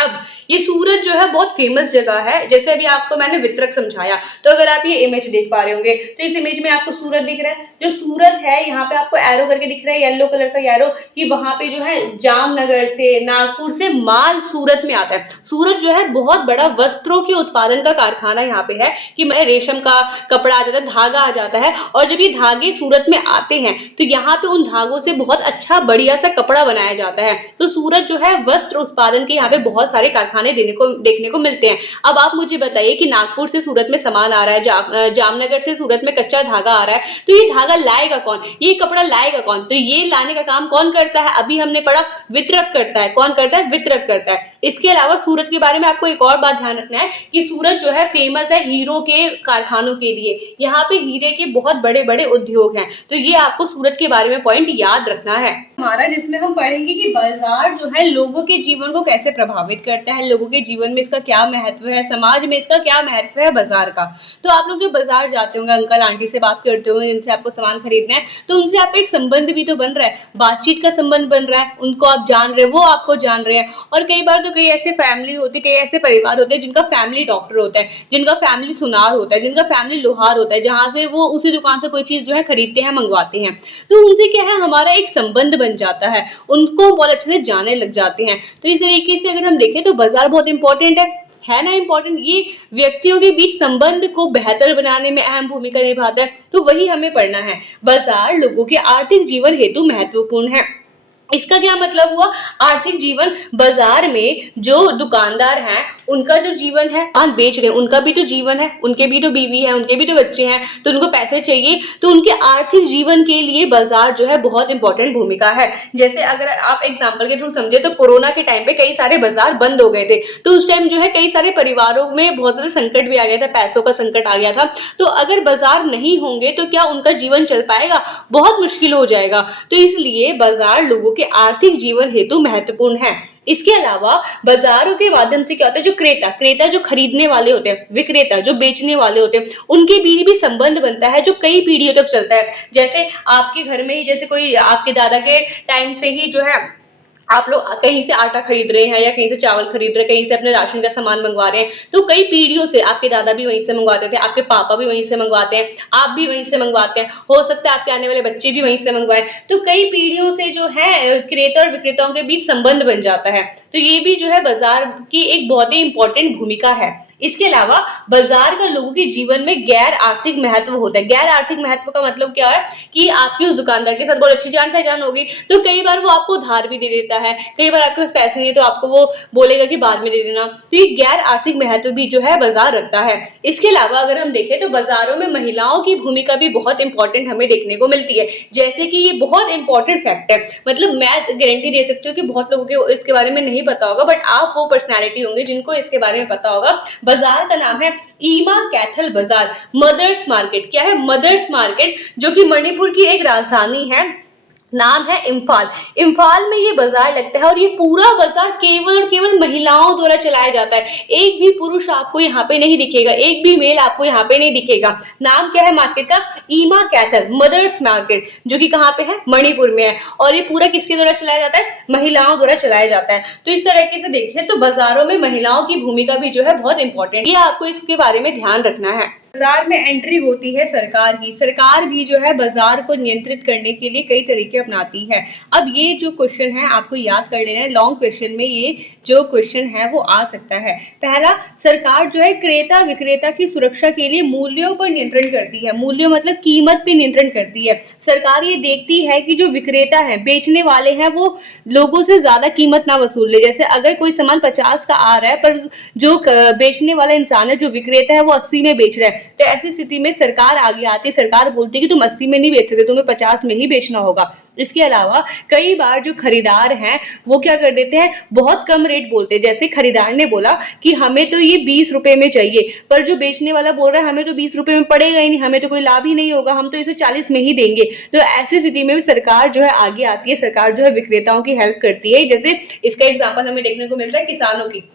अब ये सूरत जो है बहुत फेमस जगह है। जैसे अभी आपको मैंने वितरक समझाया, तो अगर आप ये इमेज देख पा रहे होंगे तो इस इमेज में आपको सूरत दिख रहा है। जो सूरत है यहाँ पे आपको एरो करके दिख रहा है, येलो कलर का एरो, कि वहां पे जो है जामनगर से, नागपुर से माल सूरत में आता है। सूरत जो है बहुत बड़ा वस्त्रों के उत्पादन का कारखाना यहाँ पे है, कि रेशम का कपड़ा आ जाता है, धागा आ जाता है, और जब ये धागे सूरत में आते हैं तो यहाँ पे उन धागों से बहुत अच्छा बढ़िया सा कपड़ा बनाया जाता है। तो सूरत जो है वस्त्र उत्पादन के यहाँ पे बहुत सारे कारखाने देखने को मिलते हैं। अब आप मुझे बताइए कि नागपुर से सूरत में सामान आ रहा है, जामनगर से सूरत में कच्चा धागा आ रहा है, तो ये धागा लाएगा कौन, ये कपड़ा लाएगा कौन? तो ये लाने का काम कौन करता है? अभी हमने पढ़ा वितरक करता है। कौन करता है? वितरक करता है। इसके अलावा सूरत के बारे में आपको एक और बात ध्यान रखना है कि सूरत जो है फेमस है हीरो के कारखानों के लिए। यहाँ पे हीरे के बहुत बड़े बड़े उद्योग हैं, तो ये आपको सूरत के बारे में पॉइंट याद रखना है हमारा, जिसमें हम पढ़ेंगे कि बाजार जो है लोगों के जीवन को कैसे प्रभावित करता है, लोगों के जीवन में इसका क्या महत्व है, समाज में इसका क्या महत्व है बाजार का। तो आप लोग जो बाजार जाते होंगे, अंकल आंटी से बात करते होंगे, जिनसे आपको सामान खरीदना है, तो उनसे आपका एक संबंध भी तो बन रहा है, बातचीत का संबंध बन रहा है, उनको आप जान रहे हैं, वो आपको जान रहे हैं। और कई बार तो कई ऐसे फैमिली होती, कई ऐसे परिवार होते हैं जिनका फैमिली डॉक्टर होता है, जिनका फैमिली सुनार होता है, जिनका फैमिली लोहार होता है, जहां से वो उसी दुकान से कोई चीज जो है खरीदते हैं, मंगवाते हैं। तो उनसे क्या है, हमारा एक संबंध बन जाता है, उनको बहुत अच्छे से जाने लग जाते हैं। तो इस तरीके से अगर हम देखें तो बाजार बहुत इंपॉर्टेंट है ना इंपॉर्टेंट। ये व्यक्तियों के बीच संबंध को बेहतर बनाने में अहम भूमिका निभाता है, तो वही हमें पढ़ना है। बाजार लोगों के आर्थिक जीवन हेतु महत्वपूर्ण है। इसका क्या मतलब हुआ? आर्थिक जीवन, बाजार में जो दुकानदार हैं उनका जो जीवन है, सामान बेच रहे हैं, उनका भी तो जीवन है, उनके भी तो बीवी है, उनके भी तो बच्चे हैं, तो उनको पैसे चाहिए, तो उनके आर्थिक जीवन के लिए बाजार जो है बहुत इंपॉर्टेंट भूमिका है। जैसे अगर आप एग्जाम्पल के थ्रू समझे तो कोरोना के टाइम पे कई सारे बाजार बंद हो गए थे, तो उस टाइम जो है कई सारे परिवारों में बहुत ज्यादा संकट भी आ गया था, पैसों का संकट आ गया था। तो अगर बाजार नहीं होंगे तो क्या उनका जीवन चल पाएगा? बहुत मुश्किल हो जाएगा। तो इसलिए बाजार लोगों के आर्थिक जीवन हेतु महत्वपूर्ण है। इसके अलावा बाजारों के माध्यम से क्या होता है, जो क्रेता जो खरीदने वाले होते हैं, विक्रेता जो बेचने वाले होते हैं, उनके बीच भी संबंध बनता है जो कई पीढ़ियों तक चलता है। जैसे आपके घर में ही, जैसे कोई आपके दादा के टाइम से ही जो है आप लोग कहीं से आटा खरीद रहे हैं या कहीं से चावल खरीद रहे हैं, कहीं से अपने राशन का सामान मंगवा रहे हैं, तो कई पीढ़ियों से आपके दादा भी वहीं से मंगवाते थे, आपके पापा भी वहीं से मंगवाते हैं, आप भी वहीं से मंगवाते हैं, हो सकता है आपके आने वाले बच्चे भी वहीं से मंगवाएं। तो कई पीढ़ियों से जो है क्रेता और विक्रेताओं के बीच संबंध बन जाता है। तो ये भी जो है बाजार की एक बहुत ही इंपॉर्टेंट भूमिका है। इसके अलावा बाजार का लोगों के जीवन में गैर आर्थिक महत्व होता है। गैर आर्थिक महत्व का मतलब क्या है कि आपकी उस दुकानदार के साथ बहुत अच्छी जान पहचान होगी, तो कई बार वो आपको उधार भी दे देता है, कई बार आपके पास पैसे नहीं तो आपको वो बोलेगा कि बाद में दे देना। तो ये गैर आर्थिक महत्व भी जो है बाजार रखता है। इसके अलावा अगर हम देखें तो बाजारों में महिलाओं की भूमिका भी बहुत इंपॉर्टेंट हमें देखने को मिलती है। जैसे कि ये बहुत इंपॉर्टेंट फैक्ट है, मतलब मैं गारंटी दे सकती हूँ कि बहुत लोगों को इसके बारे में नहीं पता होगा, बट आप वो पर्सनैलिटी होंगे जिनको इसके बारे में पता होगा। बाजार का नाम है ईमा कैथल बाजार, मदर्स मार्केट। क्या है? मदर्स मार्केट, जो कि मणिपुर की एक राजधानी है, नाम है इम्फाल। इम्फाल में ये बाजार लगता है और ये पूरा बाजार केवल केवल महिलाओं द्वारा चलाया जाता है। एक भी पुरुष आपको यहाँ पे नहीं दिखेगा, एक भी मेल आपको यहाँ पे नहीं दिखेगा। नाम क्या है मार्केट का? ईमा कैथल मदर्स मार्केट, जो कि कहाँ पे है? मणिपुर में है। और ये पूरा किसके द्वारा चलाया जाता है? महिलाओं द्वारा चलाया जाता है। तो इस तरीके से देखें तो बाजारों में महिलाओं की भूमिका भी जो है बहुत इंपॉर्टेंट, ये आपको इसके बारे में ध्यान रखना है। बाजार में एंट्री होती है सरकार की। सरकार भी जो है बाजार को नियंत्रित करने के लिए कई तरीके अपनाती है। अब ये जो क्वेश्चन है आपको याद कर लेना है, लॉन्ग क्वेश्चन में ये जो क्वेश्चन है वो आ सकता है। पहला, सरकार जो है क्रेता विक्रेता की सुरक्षा के लिए मूल्यों पर नियंत्रण करती है। मूल्य मतलब कीमत पे नियंत्रण करती है। सरकार ये देखती है कि जो विक्रेता है, बेचने वाले हैं, वो लोगों से ज्यादा कीमत ना वसूल ले। जैसे अगर कोई सामान 50 का आ रहा है पर जो बेचने वाला इंसान है, जो विक्रेता है, वो 80 में बेच रहा है, तो ऐसी स्थिति में सरकार आगे आती है। सरकार बोलती है कि तुम 80 में नहीं बेच सकते, तुम्हें 50 में ही बेचना होगा। इसके अलावा कई बार जो खरीदार हैं वो क्या कर देते हैं, बहुत कम रेट बोलते हैं। जैसे खरीदार ने बोला कि हमें तो ये 20 रुपए में चाहिए, पर जो बेचने वाला बोल रहा है हमें तो 20 रुपए में पड़ेगा ही नहीं, हमें तो कोई लाभ ही नहीं होगा, हम तो इसे 40 में ही देंगे। तो ऐसी स्थिति में भी सरकार जो है आगे आती है, सरकार जो है विक्रेताओं की हेल्प करती है। जैसे इसका एग्जाम्पल हमें देखने को मिलता है किसानों की।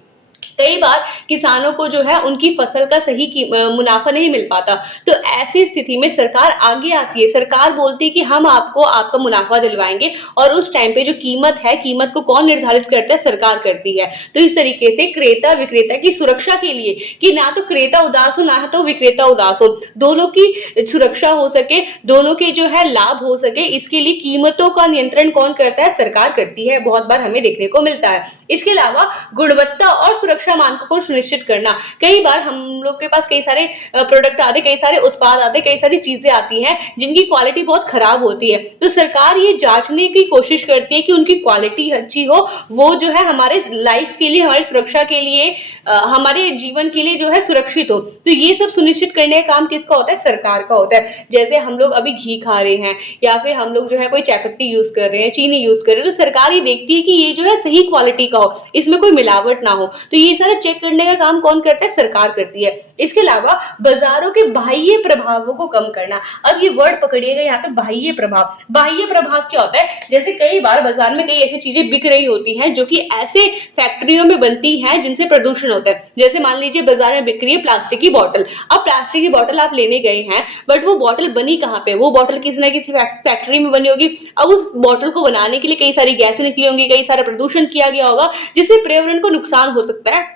कई बार किसानों को जो है उनकी फसल का सही मुनाफा नहीं मिल पाता। तो ऐसी स्थिति में सरकार आगे आती है, सरकार बोलती है कि हम आपको आपका मुनाफा दिलवाएंगे, और उस टाइम पे जो कीमत है, कीमत को कौन निर्धारित करता है? सरकार करती है। तो इस तरीके से क्रेता विक्रेता की सुरक्षा के लिए, कि ना तो क्रेता उदास हो ना तो विक्रेता उदास हो, दोनों की सुरक्षा हो सके, दोनों के जो है लाभ हो सके, इसके लिए कीमतों का नियंत्रण कौन करता है? सरकार करती है। बहुत बार हमें देखने को मिलता है। इसके अलावा गुणवत्ता और सुरक्षा मानकों को सुनिश्चित करना। कई बार हम लोग के पास कई सारे प्रोडक्ट आते, कई सारे उत्पाद आते, कई सारी चीजें आती हैं जिनकी क्वालिटी बहुत खराब होती है। तो सरकार ये जांचने की कोशिश करती है कि उनकी क्वालिटी अच्छी हो, वो जो है हमारे लाइफ के लिए, हमारी सुरक्षा के लिए, हमारे जीवन के लिए जो है सुरक्षित हो। तो ये सब सुनिश्चित करने का काम किसका होता है? सरकार का होता है। जैसे हम लोग अभी घी खा रहे हैं, या फिर हम लोग जो है कोई चायपत्ती यूज कर रहे हैं, चीनी यूज कर रहे हैं, तो सरकार ये देखती है कि ये जो है सही क्वालिटी का हो, इसमें कोई मिलावट ना हो। तो ये सारा चेक करने का काम कौन करता है? सरकार करती है। इसके अलावा बाजारों के बाह्य प्रभावों को कम करना। अब ये वर्ड पकड़िएगा यहाँ पे, बाह्य प्रभाव। बाह्य प्रभाव क्या होता है? जैसे कई बार बाजार में कई ऐसी चीजें बिक रही होती हैं जो कि ऐसे फैक्ट्रियों में बनती हैं जिनसे प्रदूषण होता है। जैसे मान लीजिए बाजार में बिक रही है प्लास्टिक की बोतल। अब प्लास्टिक की बोतल आप लेने गए हैं, बट वो बोतल बनी कहाँ पे? वो बोतल किसी ना किसी फैक्ट्री में बनी होगी। अब उस बोतल को बनाने के लिए कई सारी गैसें निकली होंगी, कई सारा प्रदूषण किया गया होगा, जिससे पर्यावरण को नुकसान हो सकता है।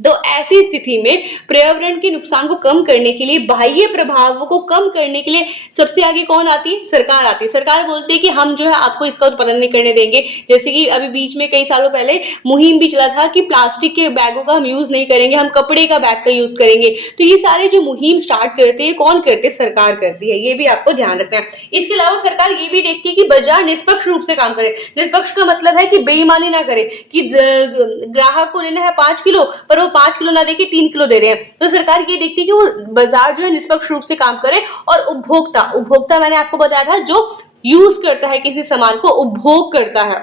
तो ऐसी स्थिति में पर्यावरण के नुकसान को कम करने के लिए, बाह्य प्रभावों को कम करने के लिए सबसे आगे कौन आती है? सरकार आती है। सरकार बोलती है कि हम जो है आपको इसका उत्पादन नहीं करने देंगे। जैसे कि अभी बीच में कई सालों पहले मुहिम भी चला था कि प्लास्टिक के बैगों का हम यूज नहीं करेंगे, हम कपड़े का बैग का यूज करेंगे। तो ये सारे जो मुहिम स्टार्ट करते हैं, कौन करते हैं? सरकार करती है। ये भी आपको ध्यान रखना है। इसके अलावा सरकार ये भी देखती है कि बाजार निष्पक्ष रूप से काम करे। निष्पक्ष का मतलब है कि बेईमानी ना करे, कि ग्राहक को लेना है 5 किलो, पर 5 किलो ना देके 3 किलो दे रहे हैं। तो सरकार ये देखती है कि वो बाजार जो है निष्पक्ष रूप से काम करे, और उपभोक्ता मैंने आपको बताया था, जो यूज करता है किसी सामान को, उपभोग करता है,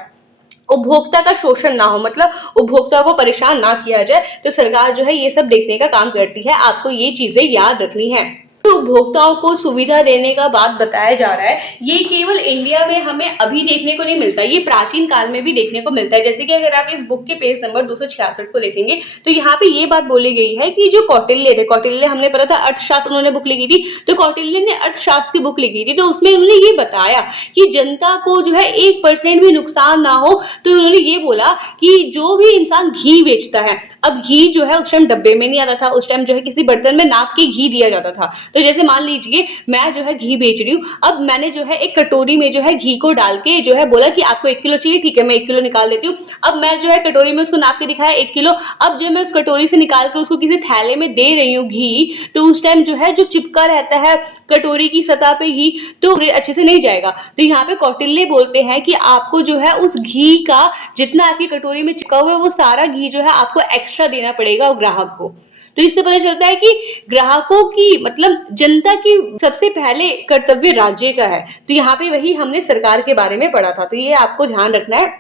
उपभोक्ता का शोषण ना हो, मतलब उपभोक्ता को परेशान ना किया जाए। तो सरकार जो है ये सब देखने का काम करती है। आपको ये चीजें याद रखनी है। तो उपभोक्ताओं को सुविधा देने का बात बताया जा रहा है। ये केवल इंडिया में हमें अभी देखने को नहीं मिलता, ये प्राचीन काल में भी देखने को मिलता है। जैसे कि अगर आप इस बुक के पेज नंबर 266 को देखेंगे, तो यहाँ पे ये बात बोली गई है कि जो कौटिल्य थे, कौटिल्य हमने पढ़ा था अर्थशास्त्र, उन्होंने बुक लिखी थी। तो कौटिल्य ने अर्थशास्त्र की बुक लिखी थी, तो उसमें उन्होंने ये बताया कि जनता को जो है 1% भी नुकसान ना हो। तो उन्होंने ये बोला कि जो भी इंसान घी बेचता है, अब घी जो है उस टाइम डब्बे में नहीं आता था, उस टाइम जो है किसी बर्तन में नाप के घी दिया जाता था। तो जैसे मान लीजिए मैं जो है घी बेच रही हूँ, अब मैंने जो है एक कटोरी में जो है घी को डाल के जो है बोला कि आपको 1 किलो चाहिए, ठीक है मैं 1 किलो निकाल लेती हूँ। अब मैं जो है कटोरी में उसको नाप के दिखाया 1 किलो। अब जब मैं उस कटोरी से निकाल के उसको किसी थैले में दे रही हूँ घी, तो उस टाइम जो है जो चिपका रहता है कटोरी की सतह पे घी, तो अच्छे से नहीं जाएगा। तो यहाँ पे कौटिल्य बोलते हैं कि आपको जो है उस घी का जितना आपकी कटोरी में चिपका हुआ है, वो सारा घी जो है आपको एक्स्ट्रा देना पड़ेगा ग्राहक को। तो इससे पता चलता है कि ग्राहकों की, मतलब जनता की सबसे पहले कर्तव्य राज्य का है। तो यहाँ पे वही हमने सरकार के बारे में पढ़ा था। तो ये आपको ध्यान रखना है,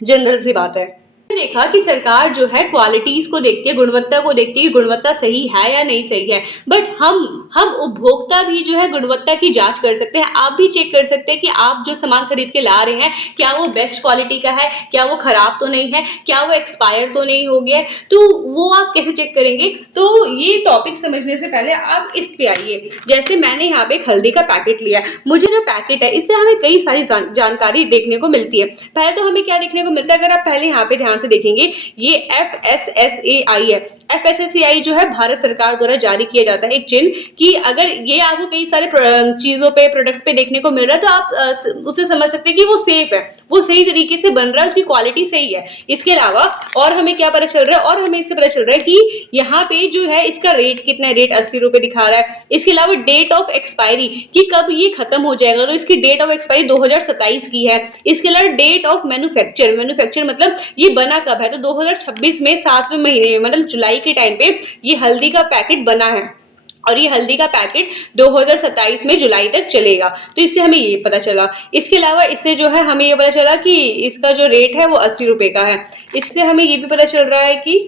जनरल सी बात है। देखा कि सरकार जो है क्वालिटीज को देखती है, गुणवत्ता को देखती है कि गुणवत्ता सही है या नहीं सही है। बट हम उपभोक्ता भी जो है गुणवत्ता की जांच कर सकते हैं। आप भी चेक कर सकते हैं कि आप जो सामान खरीद के ला रहे हैं, क्या वो बेस्ट क्वालिटी का है, क्या वो खराब तो नहीं है, क्या वो एक्सपायर तो नहीं हो गया है। तो वो आप कैसे चेक करेंगे? तो ये टॉपिक समझने से पहले आप इस पे आइए। जैसे मैंने यहाँ पे एक हल्दी का पैकेट लिया, मुझे जो पैकेट है इससे हमें कई सारी जानकारी देखने को मिलती है। पहले तो हमें क्या देखने को मिलता है, अगर आप पहले यहाँ पे ध्यान से देखेंगे, ये FSSAI है। FSSAI जो है भारत सरकार द्वारा जारी किया जाता है एक चिन्ह, कि अगर ये आपको कई सारे चीजों पे, प्रोडक्ट पे देखने को मिल रहा है, तो आप उसे समझ सकते हैं कि वो सेफ है, वो सही तरीके से बन रहा है, उसकी क्वालिटी सही है। इसके अलावा और हमें क्या पता चल रहा है, और हमें इससे पता चल रहा है कि यहाँ पे जो है इसका रेट कितना है, रेट 80 रुपए दिखा रहा है। इसके अलावा डेट ऑफ एक्सपायरी, कि कब ये खत्म हो जाएगा, तो इसकी डेट ऑफ एक्सपायरी 2027 की है। इसके अलावा डेट ऑफ मैन्युफैक्चर मतलब ये बना कब है, तो 2026 में 7वें महीने में, मतलब जुलाई के टाइम पे ये हल्दी का पैकेट बना है, और ये हल्दी का पैकेट 2027 में जुलाई तक चलेगा। तो इससे हमें ये पता चला। इसके अलावा इससे जो है हमें ये पता चला कि इसका जो रेट है वो 80 रुपए का है। इससे हमें ये भी पता चल रहा है कि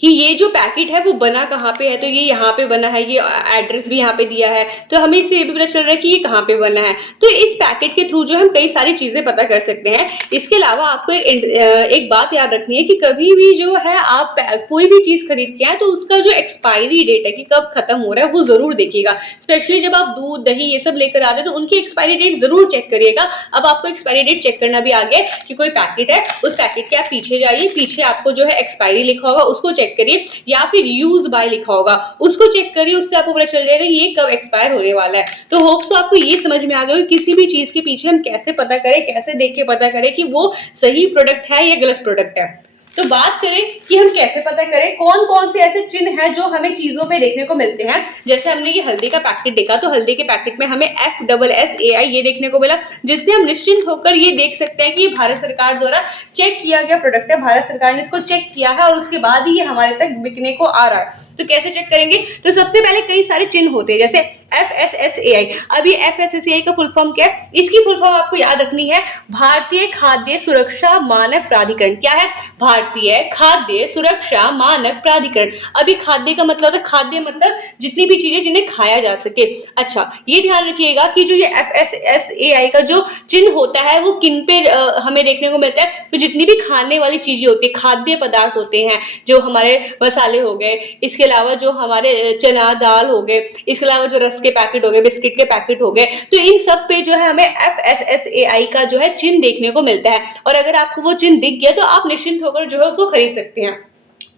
कि ये जो पैकेट है वो बना कहाँ पे है, तो ये यहाँ पे बना है, ये एड्रेस भी यहाँ पे दिया है, तो हमें इससे ये भी पता चल रहा है कि ये कहाँ पे बना है। तो इस पैकेट के थ्रू जो हम कई सारी चीजें पता कर सकते हैं। इसके अलावा आपको एक बात याद रखनी है कि कभी भी जो है आप कोई भी चीज खरीद के आए तो उसका जो एक्सपायरी डेट है कि कब खत्म हो रहा है वो जरूर देखिएगा। स्पेशली जब आप दूध दही ये सब लेकर आते हैं तो उनकी एक्सपायरी डेट जरूर चेक करिएगा। अब आपको एक्सपायरी डेट चेक करना भी आ गया कि कोई पैकेट है, उस पैकेट के आप पीछे जाइए, पीछे आपको जो है एक्सपायरी लिखा होगा उसको चेक करिए, या फिर यूज बाय लिखा होगा उसको चेक करिए, उससे आपको पता चल जाएगा ये कब एक्सपायर होने वाला है। तो होप्स तो आपको ये समझ में आ गया कि किसी भी चीज के पीछे हम कैसे पता करें, कैसे देख के पता करें कि वो सही प्रोडक्ट है या गलत प्रोडक्ट है। तो बात करें कि हम कैसे पता करें, कौन कौन से ऐसे चिन्ह हैं जो हमें चीजों पे देखने को मिलते हैं। जैसे हमने ये हल्दी का पैकेट देखा, तो हल्दी के पैकेट में हमें FSSAI ये देखने को मिला, जिससे हम निश्चिंत होकर ये देख सकते हैं कि ये भारत सरकार द्वारा चेक किया गया प्रोडक्ट है, भारत सरकार ने इसको चेक किया है और उसके बाद ही ये हमारे तक बिकने को आ रहा है। तो कैसे चेक करेंगे, तो सबसे पहले कई सारे चिन्ह होते हैं जैसे FSSAI। अब ये FSSAI का फुल फॉर्म क्या है, इसकी फुल फॉर्म आपको याद रखनी है, भारतीय खाद्य सुरक्षा मानक प्राधिकरण। क्या है, भारतीय खाद्य सुरक्षा मानक प्राधिकरण। अभी खाद्य का मतलब है, खाद्य मतलब जितनी भी चीजें जिन्हें खाया जा सके। अच्छा, ये ध्यान रखिएगा कि जो ये FSSAI का जो चिन्ह होता है वो किन पे हमें देखने को मिलता है, तो जितनी भी खाने वाली चीजें होती है, खाद्य पदार्थ होते हैं, जो हमारे मसाले हो गए, इसके अलावा जो हमारे चना दाल हो गए, इसके अलावा जो रस के पैकेट हो गए, बिस्किट के पैकेट हो गए, तो इन सब पे जो है हमें FSSAI का जो है चिन्ह देखने को मिलता है। और अगर आपको वो चिन्ह दिख गया तो आप निश्चिंत होकर जो है उसको खरीद सकते हैं।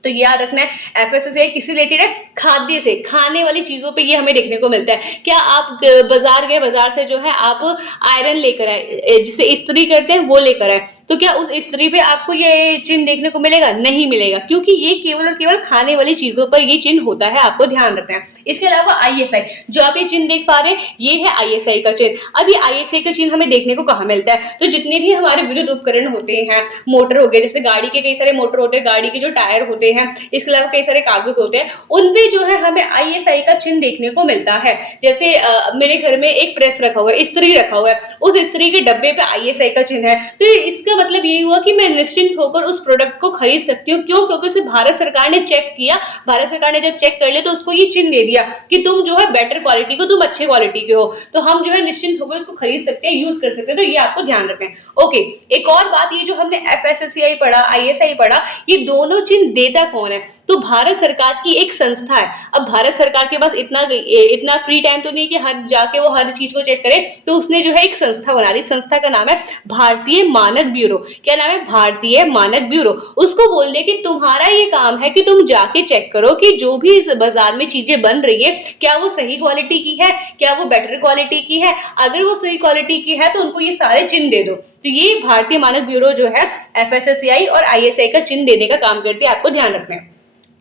तो याद रखना है FSSAI किससे रिलेटेड है, खाद्य से, खाने वाली चीजों पे ये हमें देखने को मिलता है। क्या आप बाजार गए, बाजार से जो है आप आयरन लेकर आए, जिसे इस्त्री करते हैं वो लेकर आए, तो क्या उस इस्त्री पे आपको ये चिन्ह देखने को मिलेगा, नहीं मिलेगा, क्योंकि ये केवल और केवल खाने वाली चीजों पर ये चिन्ह होता है, आपको ध्यान रखना है। इसके अलावा ISI, जो आप ये चिन्ह देख पा रहे हैं ये है ISI का चिन्ह। अब ये ISI का चिन्ह हमें देखने को कहाँ मिलता है, तो जितने भी हमारे विद्युत उपकरण होते हैं, मोटर हो गए, जैसे गाड़ी के कई सारे मोटर होते हैं, गाड़ी के जो टायर होते हैं, इसके अलावा कई सारे कागज होते हैं, उनपे जो है हमें ISI का चिन्ह देखने को मिलता है। जैसे मेरे घर में एक प्रेस रखा हुआ है, इस्त्री रखा हुआ है, उस इस्त्री के डब्बे पे ISI का चिन्ह है, तो इसका मतलब यही हुआ कि मैं निश्चिंत होकर उस प्रोडक्ट को खरीद सकती हूँ। क्यों, क्योंकि उसे भारत सरकार ने चेक किया, भारत सरकार ने जब चेक कर लिया तो उसको ये चिन्ह दे दिया कि तुम जो है बेटर क्वालिटी को, तुम अच्छे क्वालिटी के हो, तो हम जो है निश्चिंत होकर उसको खरीद सकते हैं, यूज कर सकते हैं। तो ये आपको ध्यान रखना है। ओके, एक और बात, ये जो हमने FSSAI पढ़ा, ISI पढ़ा, ये दोनों चिन्ह देता कौन है, तो भारत सरकार की एक संस्था है। अब भारत सरकार के पास इतना फ्री टाइम तो नहीं कि हर जाके वो हर चीज को चेक करे, तो उसने जो है एक संस्था बना दी, संस्था का नाम है भारतीय मानक ब्यूरो। क्या नाम है, भारतीय मानक ब्यूरो। उसको बोल दे कि तुम्हारा ये काम है कि तुम जाके चेक करो कि जो भी इस बाजार में चीजें बन रही है क्या वो सही क्वालिटी की है, क्या वो बेटर क्वालिटी की है। अगर वो सही क्वालिटी की है तो उनको ये सारे चिन्ह दे दो। तो ये भारतीय मानक ब्यूरो जो है FSSAI और ISI का चिन्ह देने का काम करती है, आपको ध्यान रखना है।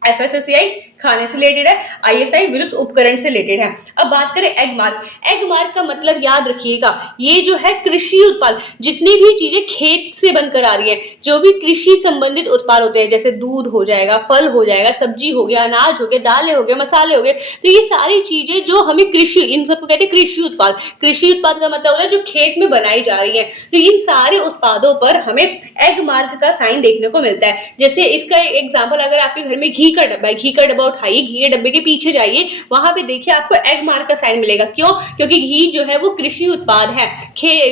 FSSAI खाने से रिलेटेड है, ISI विद्युत उपकरण से रिलेटेड है। अब बात करें एग मार्क। एग मार्क का मतलब याद रखिएगा, ये जो है कृषि उत्पाद, जितनी भी चीजें खेत से बनकर आ रही है, जो भी कृषि संबंधित उत्पाद होते हैं, जैसे दूध हो जाएगा, फल हो जाएगा, सब्जी हो गया, अनाज हो गया, दालें हो गए, मसाले हो गए, तो ये सारी चीजें जो हमें कृषि, इन सबको कहते हैं कृषि उत्पाद। कृषि उत्पाद का मतलब होता है जो खेत में बनाई जा रही है, तो इन सारे उत्पादों पर हमें एग मार्क का साइन देखने को मिलता है। जैसे इसका एग्जाम्पल, अगर आपके घर में घी का डब्बा है, घी का डब्बा उठाइए, घी के डब्बे के पीछे जाइए, वहां पे देखिए आपको एग मार्क का साइन मिलेगा। क्यों, क्योंकि घी जो है वो कृषि उत्पाद है,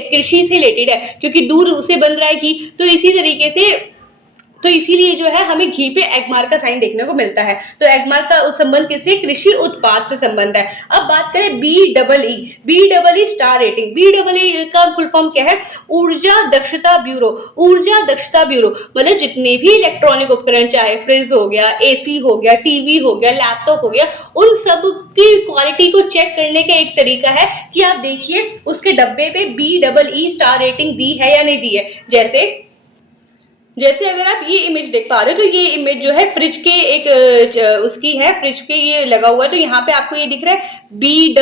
कृषि से रिलेटेड है, क्योंकि दूध उसे बन रहा है घी, तो इसी तरीके से, तो इसीलिए जो है हमें घी पे एग मार्क का साइन देखने को मिलता है। तो एग मार्क का संबंध किससे, कृषि उत्पाद से संबंध है। अब बात करें BEE स्टार रेटिंग। BEE का फुल फॉर्म क्या है, ऊर्जा दक्षता ब्यूरो। ऊर्जा दक्षता ब्यूरो मतलब जितने भी इलेक्ट्रॉनिक उपकरण, चाहे फ्रिज हो गया, AC हो गया, टीवी हो गया, लैपटॉप हो गया, उन सब की क्वालिटी को चेक करने का एक तरीका है कि आप देखिए उसके डब्बे पे BEE स्टार रेटिंग दी है या नहीं दी है। जैसे अगर आप ये इमेज देख पा रहे हो, तो ये इमेज जो है फ्रिज के एक उसकी है, फ्रिज के ये लगा हुआ है, तो यहाँ पे आपको ये दिख रहा है BEE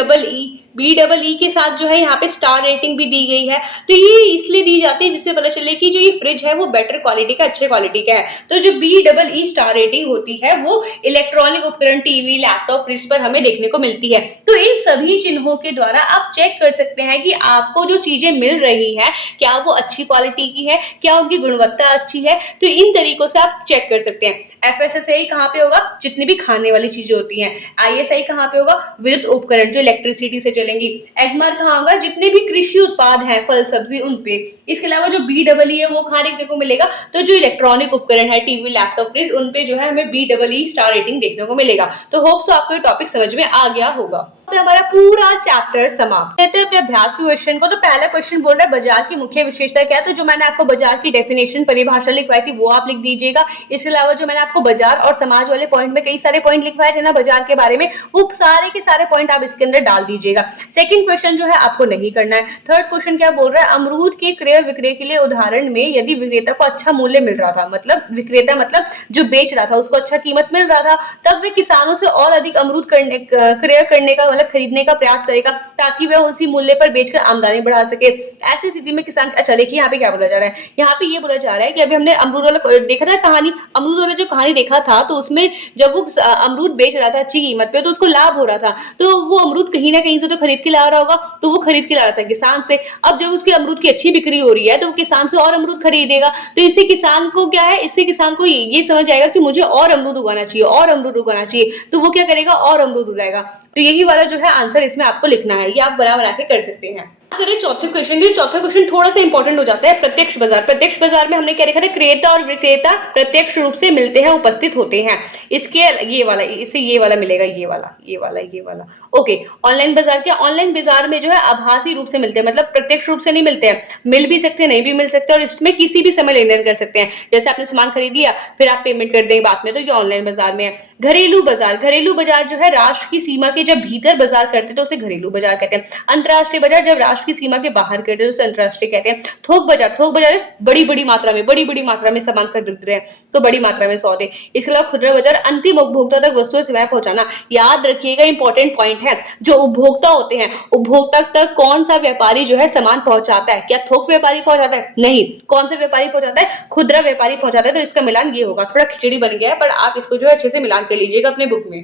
BEE के साथ जो है यहाँ पे स्टार रेटिंग भी दी गई है। तो ये इसलिए दी जाती है जिससे पता चले कि जो ये फ्रिज है वो बेटर क्वालिटी का, अच्छे क्वालिटी का है। तो जो BEE स्टार रेटिंग होती है वो इलेक्ट्रॉनिक उपकरण, टीवी, लैपटॉप, फ्रिज पर हमें देखने को मिलती है। तो इन सभी चिन्हों के द्वारा आप चेक कर सकते हैं कि आपको जो चीजें मिल रही है क्या वो अच्छी क्वालिटी की है, क्या उनकी गुणवत्ता अच्छी है। तो इन तरीकों से आप चेक कर सकते हैं। FSSAI कहाँ पे होगा? जितनी भी खाने वाली चीजें होती हैं। ISI कहाँ पे होगा? विद्युत उपकरण जो इलेक्ट्रिसिटी से चलेंगी। एडमार कहाँ होगा? जितने भी कृषि उत्पाद हैं, फल सब्जी, उन पे। इसके अलावा जो BEE है वो कहाँ देखने को मिलेगा? तो जो इलेक्ट्रॉनिक उपकरण है, टीवी, लैपटॉप, फ्रिज, उन पे जो है हमें BEE स्टार रेटिंग देखने को मिलेगा। तो होप सो आपको ये टॉपिक समझ में आ गया होगा। तो हमारा पूरा चैप्टर समाप्त करते हैं अपने अभ्यास के क्वेश्चन को। तो पहला क्वेश्चन बोल रहा है बाजार की मुख्य विशेषता क्या है। तो जो मैंने आपको बाजार की डेफिनेशन, परिभाषा लिखवाई थी वो आप लिख दीजिएगा। इसके अलावा जो मैंने आपको बाजार और समाज वाले पॉइंट में कई सारे पॉइंट लिखवाए थे ना बाजार के बारे में, वो सारे के सारे पॉइंट आप इसके अंदर डाल दीजिएगा। सेकंड क्वेश्चन जो है आपको नहीं करना है। थर्ड क्वेश्चन क्या बोल रहा है? अमरूद के क्रय विक्रय के लिए उदाहरण में यदि विक्रेता को अच्छा मूल्य मिल रहा था, मतलब विक्रेता मतलब जो बेच रहा था उसको अच्छा कीमत मिल रहा था, तब वे किसानों से और अधिक अमरूद क्रय करने का, मतलब खरीदने का प्रयास करेगा ताकि वह उसी मूल्य पर बेचकर आमदनी बढ़ा सके। ऐसी स्थिति में किसान, अच्छा देखिए यहाँ पे क्या बोला जा रहा है। यहाँ पे ये बोला जा रहा है कि अभी हमने अमरूद वाला देखा था कहानी, अमरूद वाला जो कहानी देखा था, तो उसमें जब वो अमरूद बेच रहा था अच्छी कीमत पे तो उसको लाभ हो रहा था। तो वो अमरूद कहीं ना कहीं से तो खरीद के ला रहा होगा, तो वो खरीद के ला रहा था किसान से। अब जब उसकी अमरूद की अच्छी बिक्री हो रही है तो वो किसान से और अमरूद खरीदेगा। तो इससे किसान को क्या है, इससे किसान को ये समझ आएगा कि मुझे और अमरूद उगाना चाहिए, और अमरूद उगाना चाहिए। तो वो क्या करेगा? और अमरूद उगाएगा। तो यही वाला जो है आंसर इसमें आपको लिखना है। ये आप बना के कर सकते हैं। करें चौथे क्वेश्चन की। चौथा क्वेश्चन थोड़ा सा इंपॉर्टेंट हो जाता है। प्रत्यक्ष बाजार। प्रत्यक्ष बाजार में हमने क्या देखा था? क्रेता और विक्रेता प्रत्यक्ष रूप से मिलते हैं, उपस्थित होते हैं। इसके ये वाला, इससे ये वाला मिलेगा, ये वाला। ओके। ऑनलाइन बाजार क्या? ऑनलाइन बाजार में जो है आभासी रूप से मिलते हैं, मतलब प्रत्यक्ष रूप से नहीं मिलते हैं। मिल भी सकते हैं, नहीं भी मिल सकते, और इसमें किसी भी समय लेन देन कर सकते हैं। जैसे आपने सामान खरीद लिया, फिर आप पेमेंट कर देंगे बाद में, तो ये ऑनलाइन बाजार में है। घरेलू बाजार। घरेलू बाजार जो है राष्ट्र की सीमा के जब भीतर बाजार करते हैं तो उसे घरेलू बाजार कहते हैं। अंतरराष्ट्रीय बाजार जब राष्ट्र की सीमा के बाहर करते हैं तो उसे अंतरराष्ट्रीय कहते हैं। थोक बाजार। थोक बाजार बड़ी बड़ी मात्रा में सामान खरीद रहे हैं तो बड़ी मात्रा में सौदे। इसके अलावा खुदरा बाजार अंतिम उपभोक्ता तक वस्तुएं सेवाएं पहुंचाना। याद रखिएगा, इंपॉर्टेंट पॉइंट है। जो उपभोक्ता होते हैं, उपभोक्ता तक कौन सा व्यापारी जो है सामान पहुंचाता है? क्या थोक व्यापारी पहुंचाता है? नहीं। कौन सा व्यापारी पहुंचाता है? खुदरा व्यापारी पहुंचाता है। तो इसका मिलान ये होगा। थोड़ा खिचड़ी बन गया है, पर आप इसको जो है अच्छे से मिलान कर लीजिएगा अपने बुक में।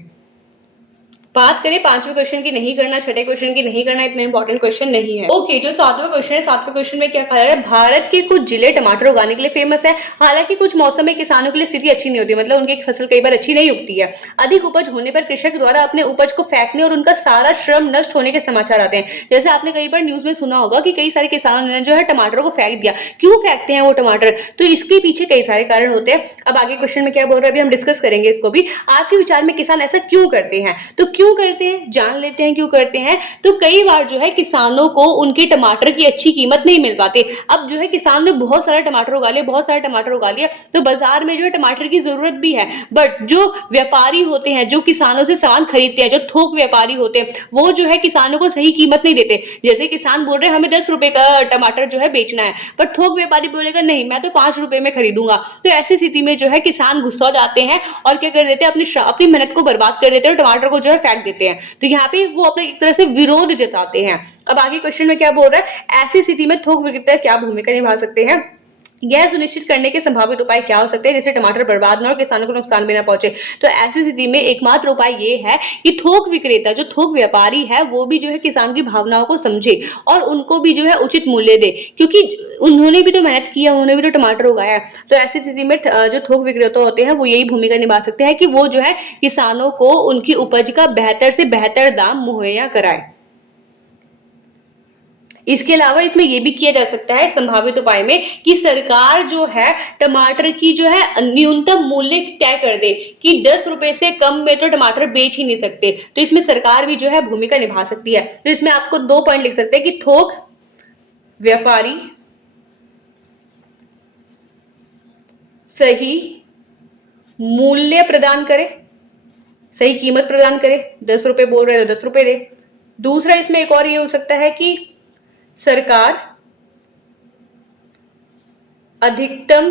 बात करें पांचवें क्वेश्चन की नहीं करना, छठे क्वेश्चन की नहीं करना, इतना इंपॉर्टेंट क्वेश्चन नहीं है। ओके, जो सातवां क्वेश्चन है, सातवें क्वेश्चन में क्या कहा है? भारत के कुछ जिले टमाटर उगाने के लिए फेमस है। हालांकि कुछ मौसम में किसानों के लिए स्थिति अच्छी नहीं होती, मतलब उनकी फसल कई बार अच्छी नहीं उगती है। अधिक उपज होने पर कृषक द्वारा अपने उपज को फेंकने और उनका सारा श्रम नष्ट होने के समाचार आते हैं। जैसे आपने कई बार न्यूज में सुना होगा कि कई सारे किसानों ने जो है टमाटरों को फेंक दिया। क्यों फेंकते हैं वो टमाटर? तो इसके पीछे कई सारे कारण होते हैं। अब आगे क्वेश्चन में क्या बोल रहा है अभी हम डिस्कस करेंगे इसको भी। आपके विचार में किसान ऐसा क्यों करते हैं? तो क्यों करते हैं जान लेते हैं क्यों करते हैं। तो कई बार जो है किसानों को उनके टमाटर की अच्छी कीमत नहीं मिल पाती। अब जो है किसान ने बहुत सारा टमाटर उगा लिया, बहुत सारा टमाटर उगा लिया, तो बाजार में जो है टमाटर की जरूरत भी है, बट जो व्यापारी होते हैं, जो किसानों से सामान खरीदते हैं, जो थोक व्यापारी होते हैं, वो जो है किसानों को सही कीमत नहीं देते। जैसे किसान बोल रहे हैं हमें 10 रुपए का टमाटर जो है बेचना है, पर थोक व्यापारी बोलेगा नहीं मैं तो 5 रुपए में खरीदूंगा। तो ऐसी स्थिति में जो है किसान गुस्सा हो जाते हैं और क्या कर देते हैं, अपनी मेहनत को बर्बाद कर देते हैं और टमाटर को जो है फेंक देते हैं। तो यहाँ पे वो अपने एक तरह से विरोध जताते हैं। अब आगे क्वेश्चन में क्या बोल रहा है? ऐसी स्थिति में थोक विक्रेता क्या भूमिका निभा सकते हैं? यह सुनिश्चित करने के संभावित उपाय क्या हो सकते हैं जिससे टमाटर बर्बाद न हो और किसानों को नुकसान भी ना पहुंचे। तो ऐसी स्थिति में एकमात्र उपाय ये है कि थोक विक्रेता, जो थोक व्यापारी है, वो भी जो है किसान की भावनाओं को समझे और उनको भी जो है उचित मूल्य दे, क्योंकि उन्होंने भी तो मेहनत किया, उन्होंने भी तो टमाटर उगाया है। तो ऐसी स्थिति में जो थोक विक्रेता होते हैं वो यही भूमिका निभा सकते हैं कि वो जो है किसानों को उनकी उपज का बेहतर से बेहतर दाम मुहैया कराए। इसके अलावा इसमें यह भी किया जा सकता है संभावित उपाय में कि सरकार जो है टमाटर की जो है न्यूनतम मूल्य तय कर दे कि 10 रुपए से कम में तो टमाटर बेच ही नहीं सकते। तो इसमें सरकार भी जो है भूमिका निभा सकती है। तो इसमें आपको 2 पॉइंट लिख सकते हैं कि थोक व्यापारी सही मूल्य प्रदान करे, सही कीमत प्रदान करे। 10 रुपए बोल रहे हैं 10 रुपए दे। दूसरा इसमें एक और ये हो सकता है कि सरकार अधिकतम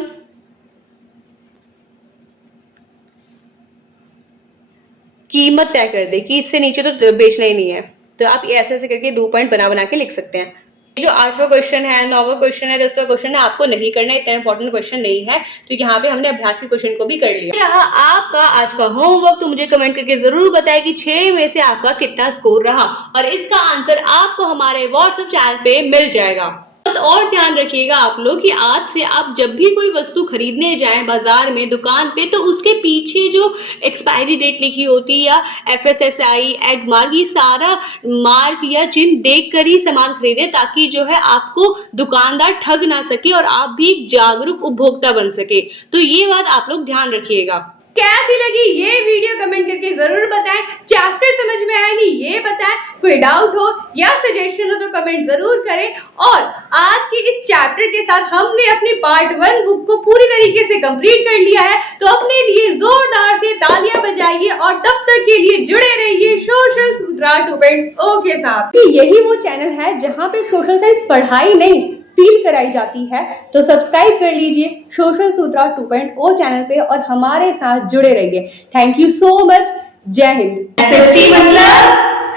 कीमत तय कर दे कि इससे नीचे तो बेचना ही नहीं है। तो आप ऐसे ऐसे करके 2 पॉइंट बना बना के लिख सकते हैं। जो 8वां क्वेश्चन है, 9वां क्वेश्चन है, 10वां क्वेश्चन है, आपको नहीं करना है, इतना इंपॉर्टेंट क्वेश्चन नहीं है। तो यहाँ पे हमने अभ्यास के क्वेश्चन को भी कर लिया। रहा आपका आज का होमवर्क, तो मुझे कमेंट करके जरूर बताएं कि 6 में से आपका कितना स्कोर रहा, और इसका आंसर आपको हमारे व्हाट्सएप चैनल पे मिल जाएगा। और ध्यान रखिएगा आप लोग कि आज से आप जब भी कोई वस्तु खरीदने जाएं बाजार में, दुकान पे, तो उसके पीछे जो एक्सपायरी डेट लिखी होती है या FSSAI, एग मार्क, ये सारा मार्क या चिन्ह देख कर ही सामान खरीदे, ताकि जो है आपको दुकानदार ठग ना सके और आप भी जागरूक उपभोक्ता बन सके। तो ये बात आप लोग ध्यान रखिएगा। कैसी लगी ये वीडियो कमेंट करके जरूर बताएं। चैप्टर समझ में आया नहीं ये बताएं। कोई डाउट हो या सजेशन हो तो कमेंट जरूर करें। और आज के इस चैप्टर के साथ हमने अपनी पार्ट 1 बुक को पूरी तरीके से कंप्लीट कर लिया है। तो अपने लिए जोरदार से तालियां बजाइए और तब तक के लिए जुड़े रहिए सोशल सूत्रा 2.0 के साथ। यही वो चैनल है जहाँ पे सोशल साइंस पढ़ाई नहीं फील कराई जाती है। तो सब्सक्राइब कर लीजिए सोशल सूत्रा 2.0 चैनल पे और हमारे साथ जुड़े रहिए। Thank you so much. जय हिंद। SST मतलब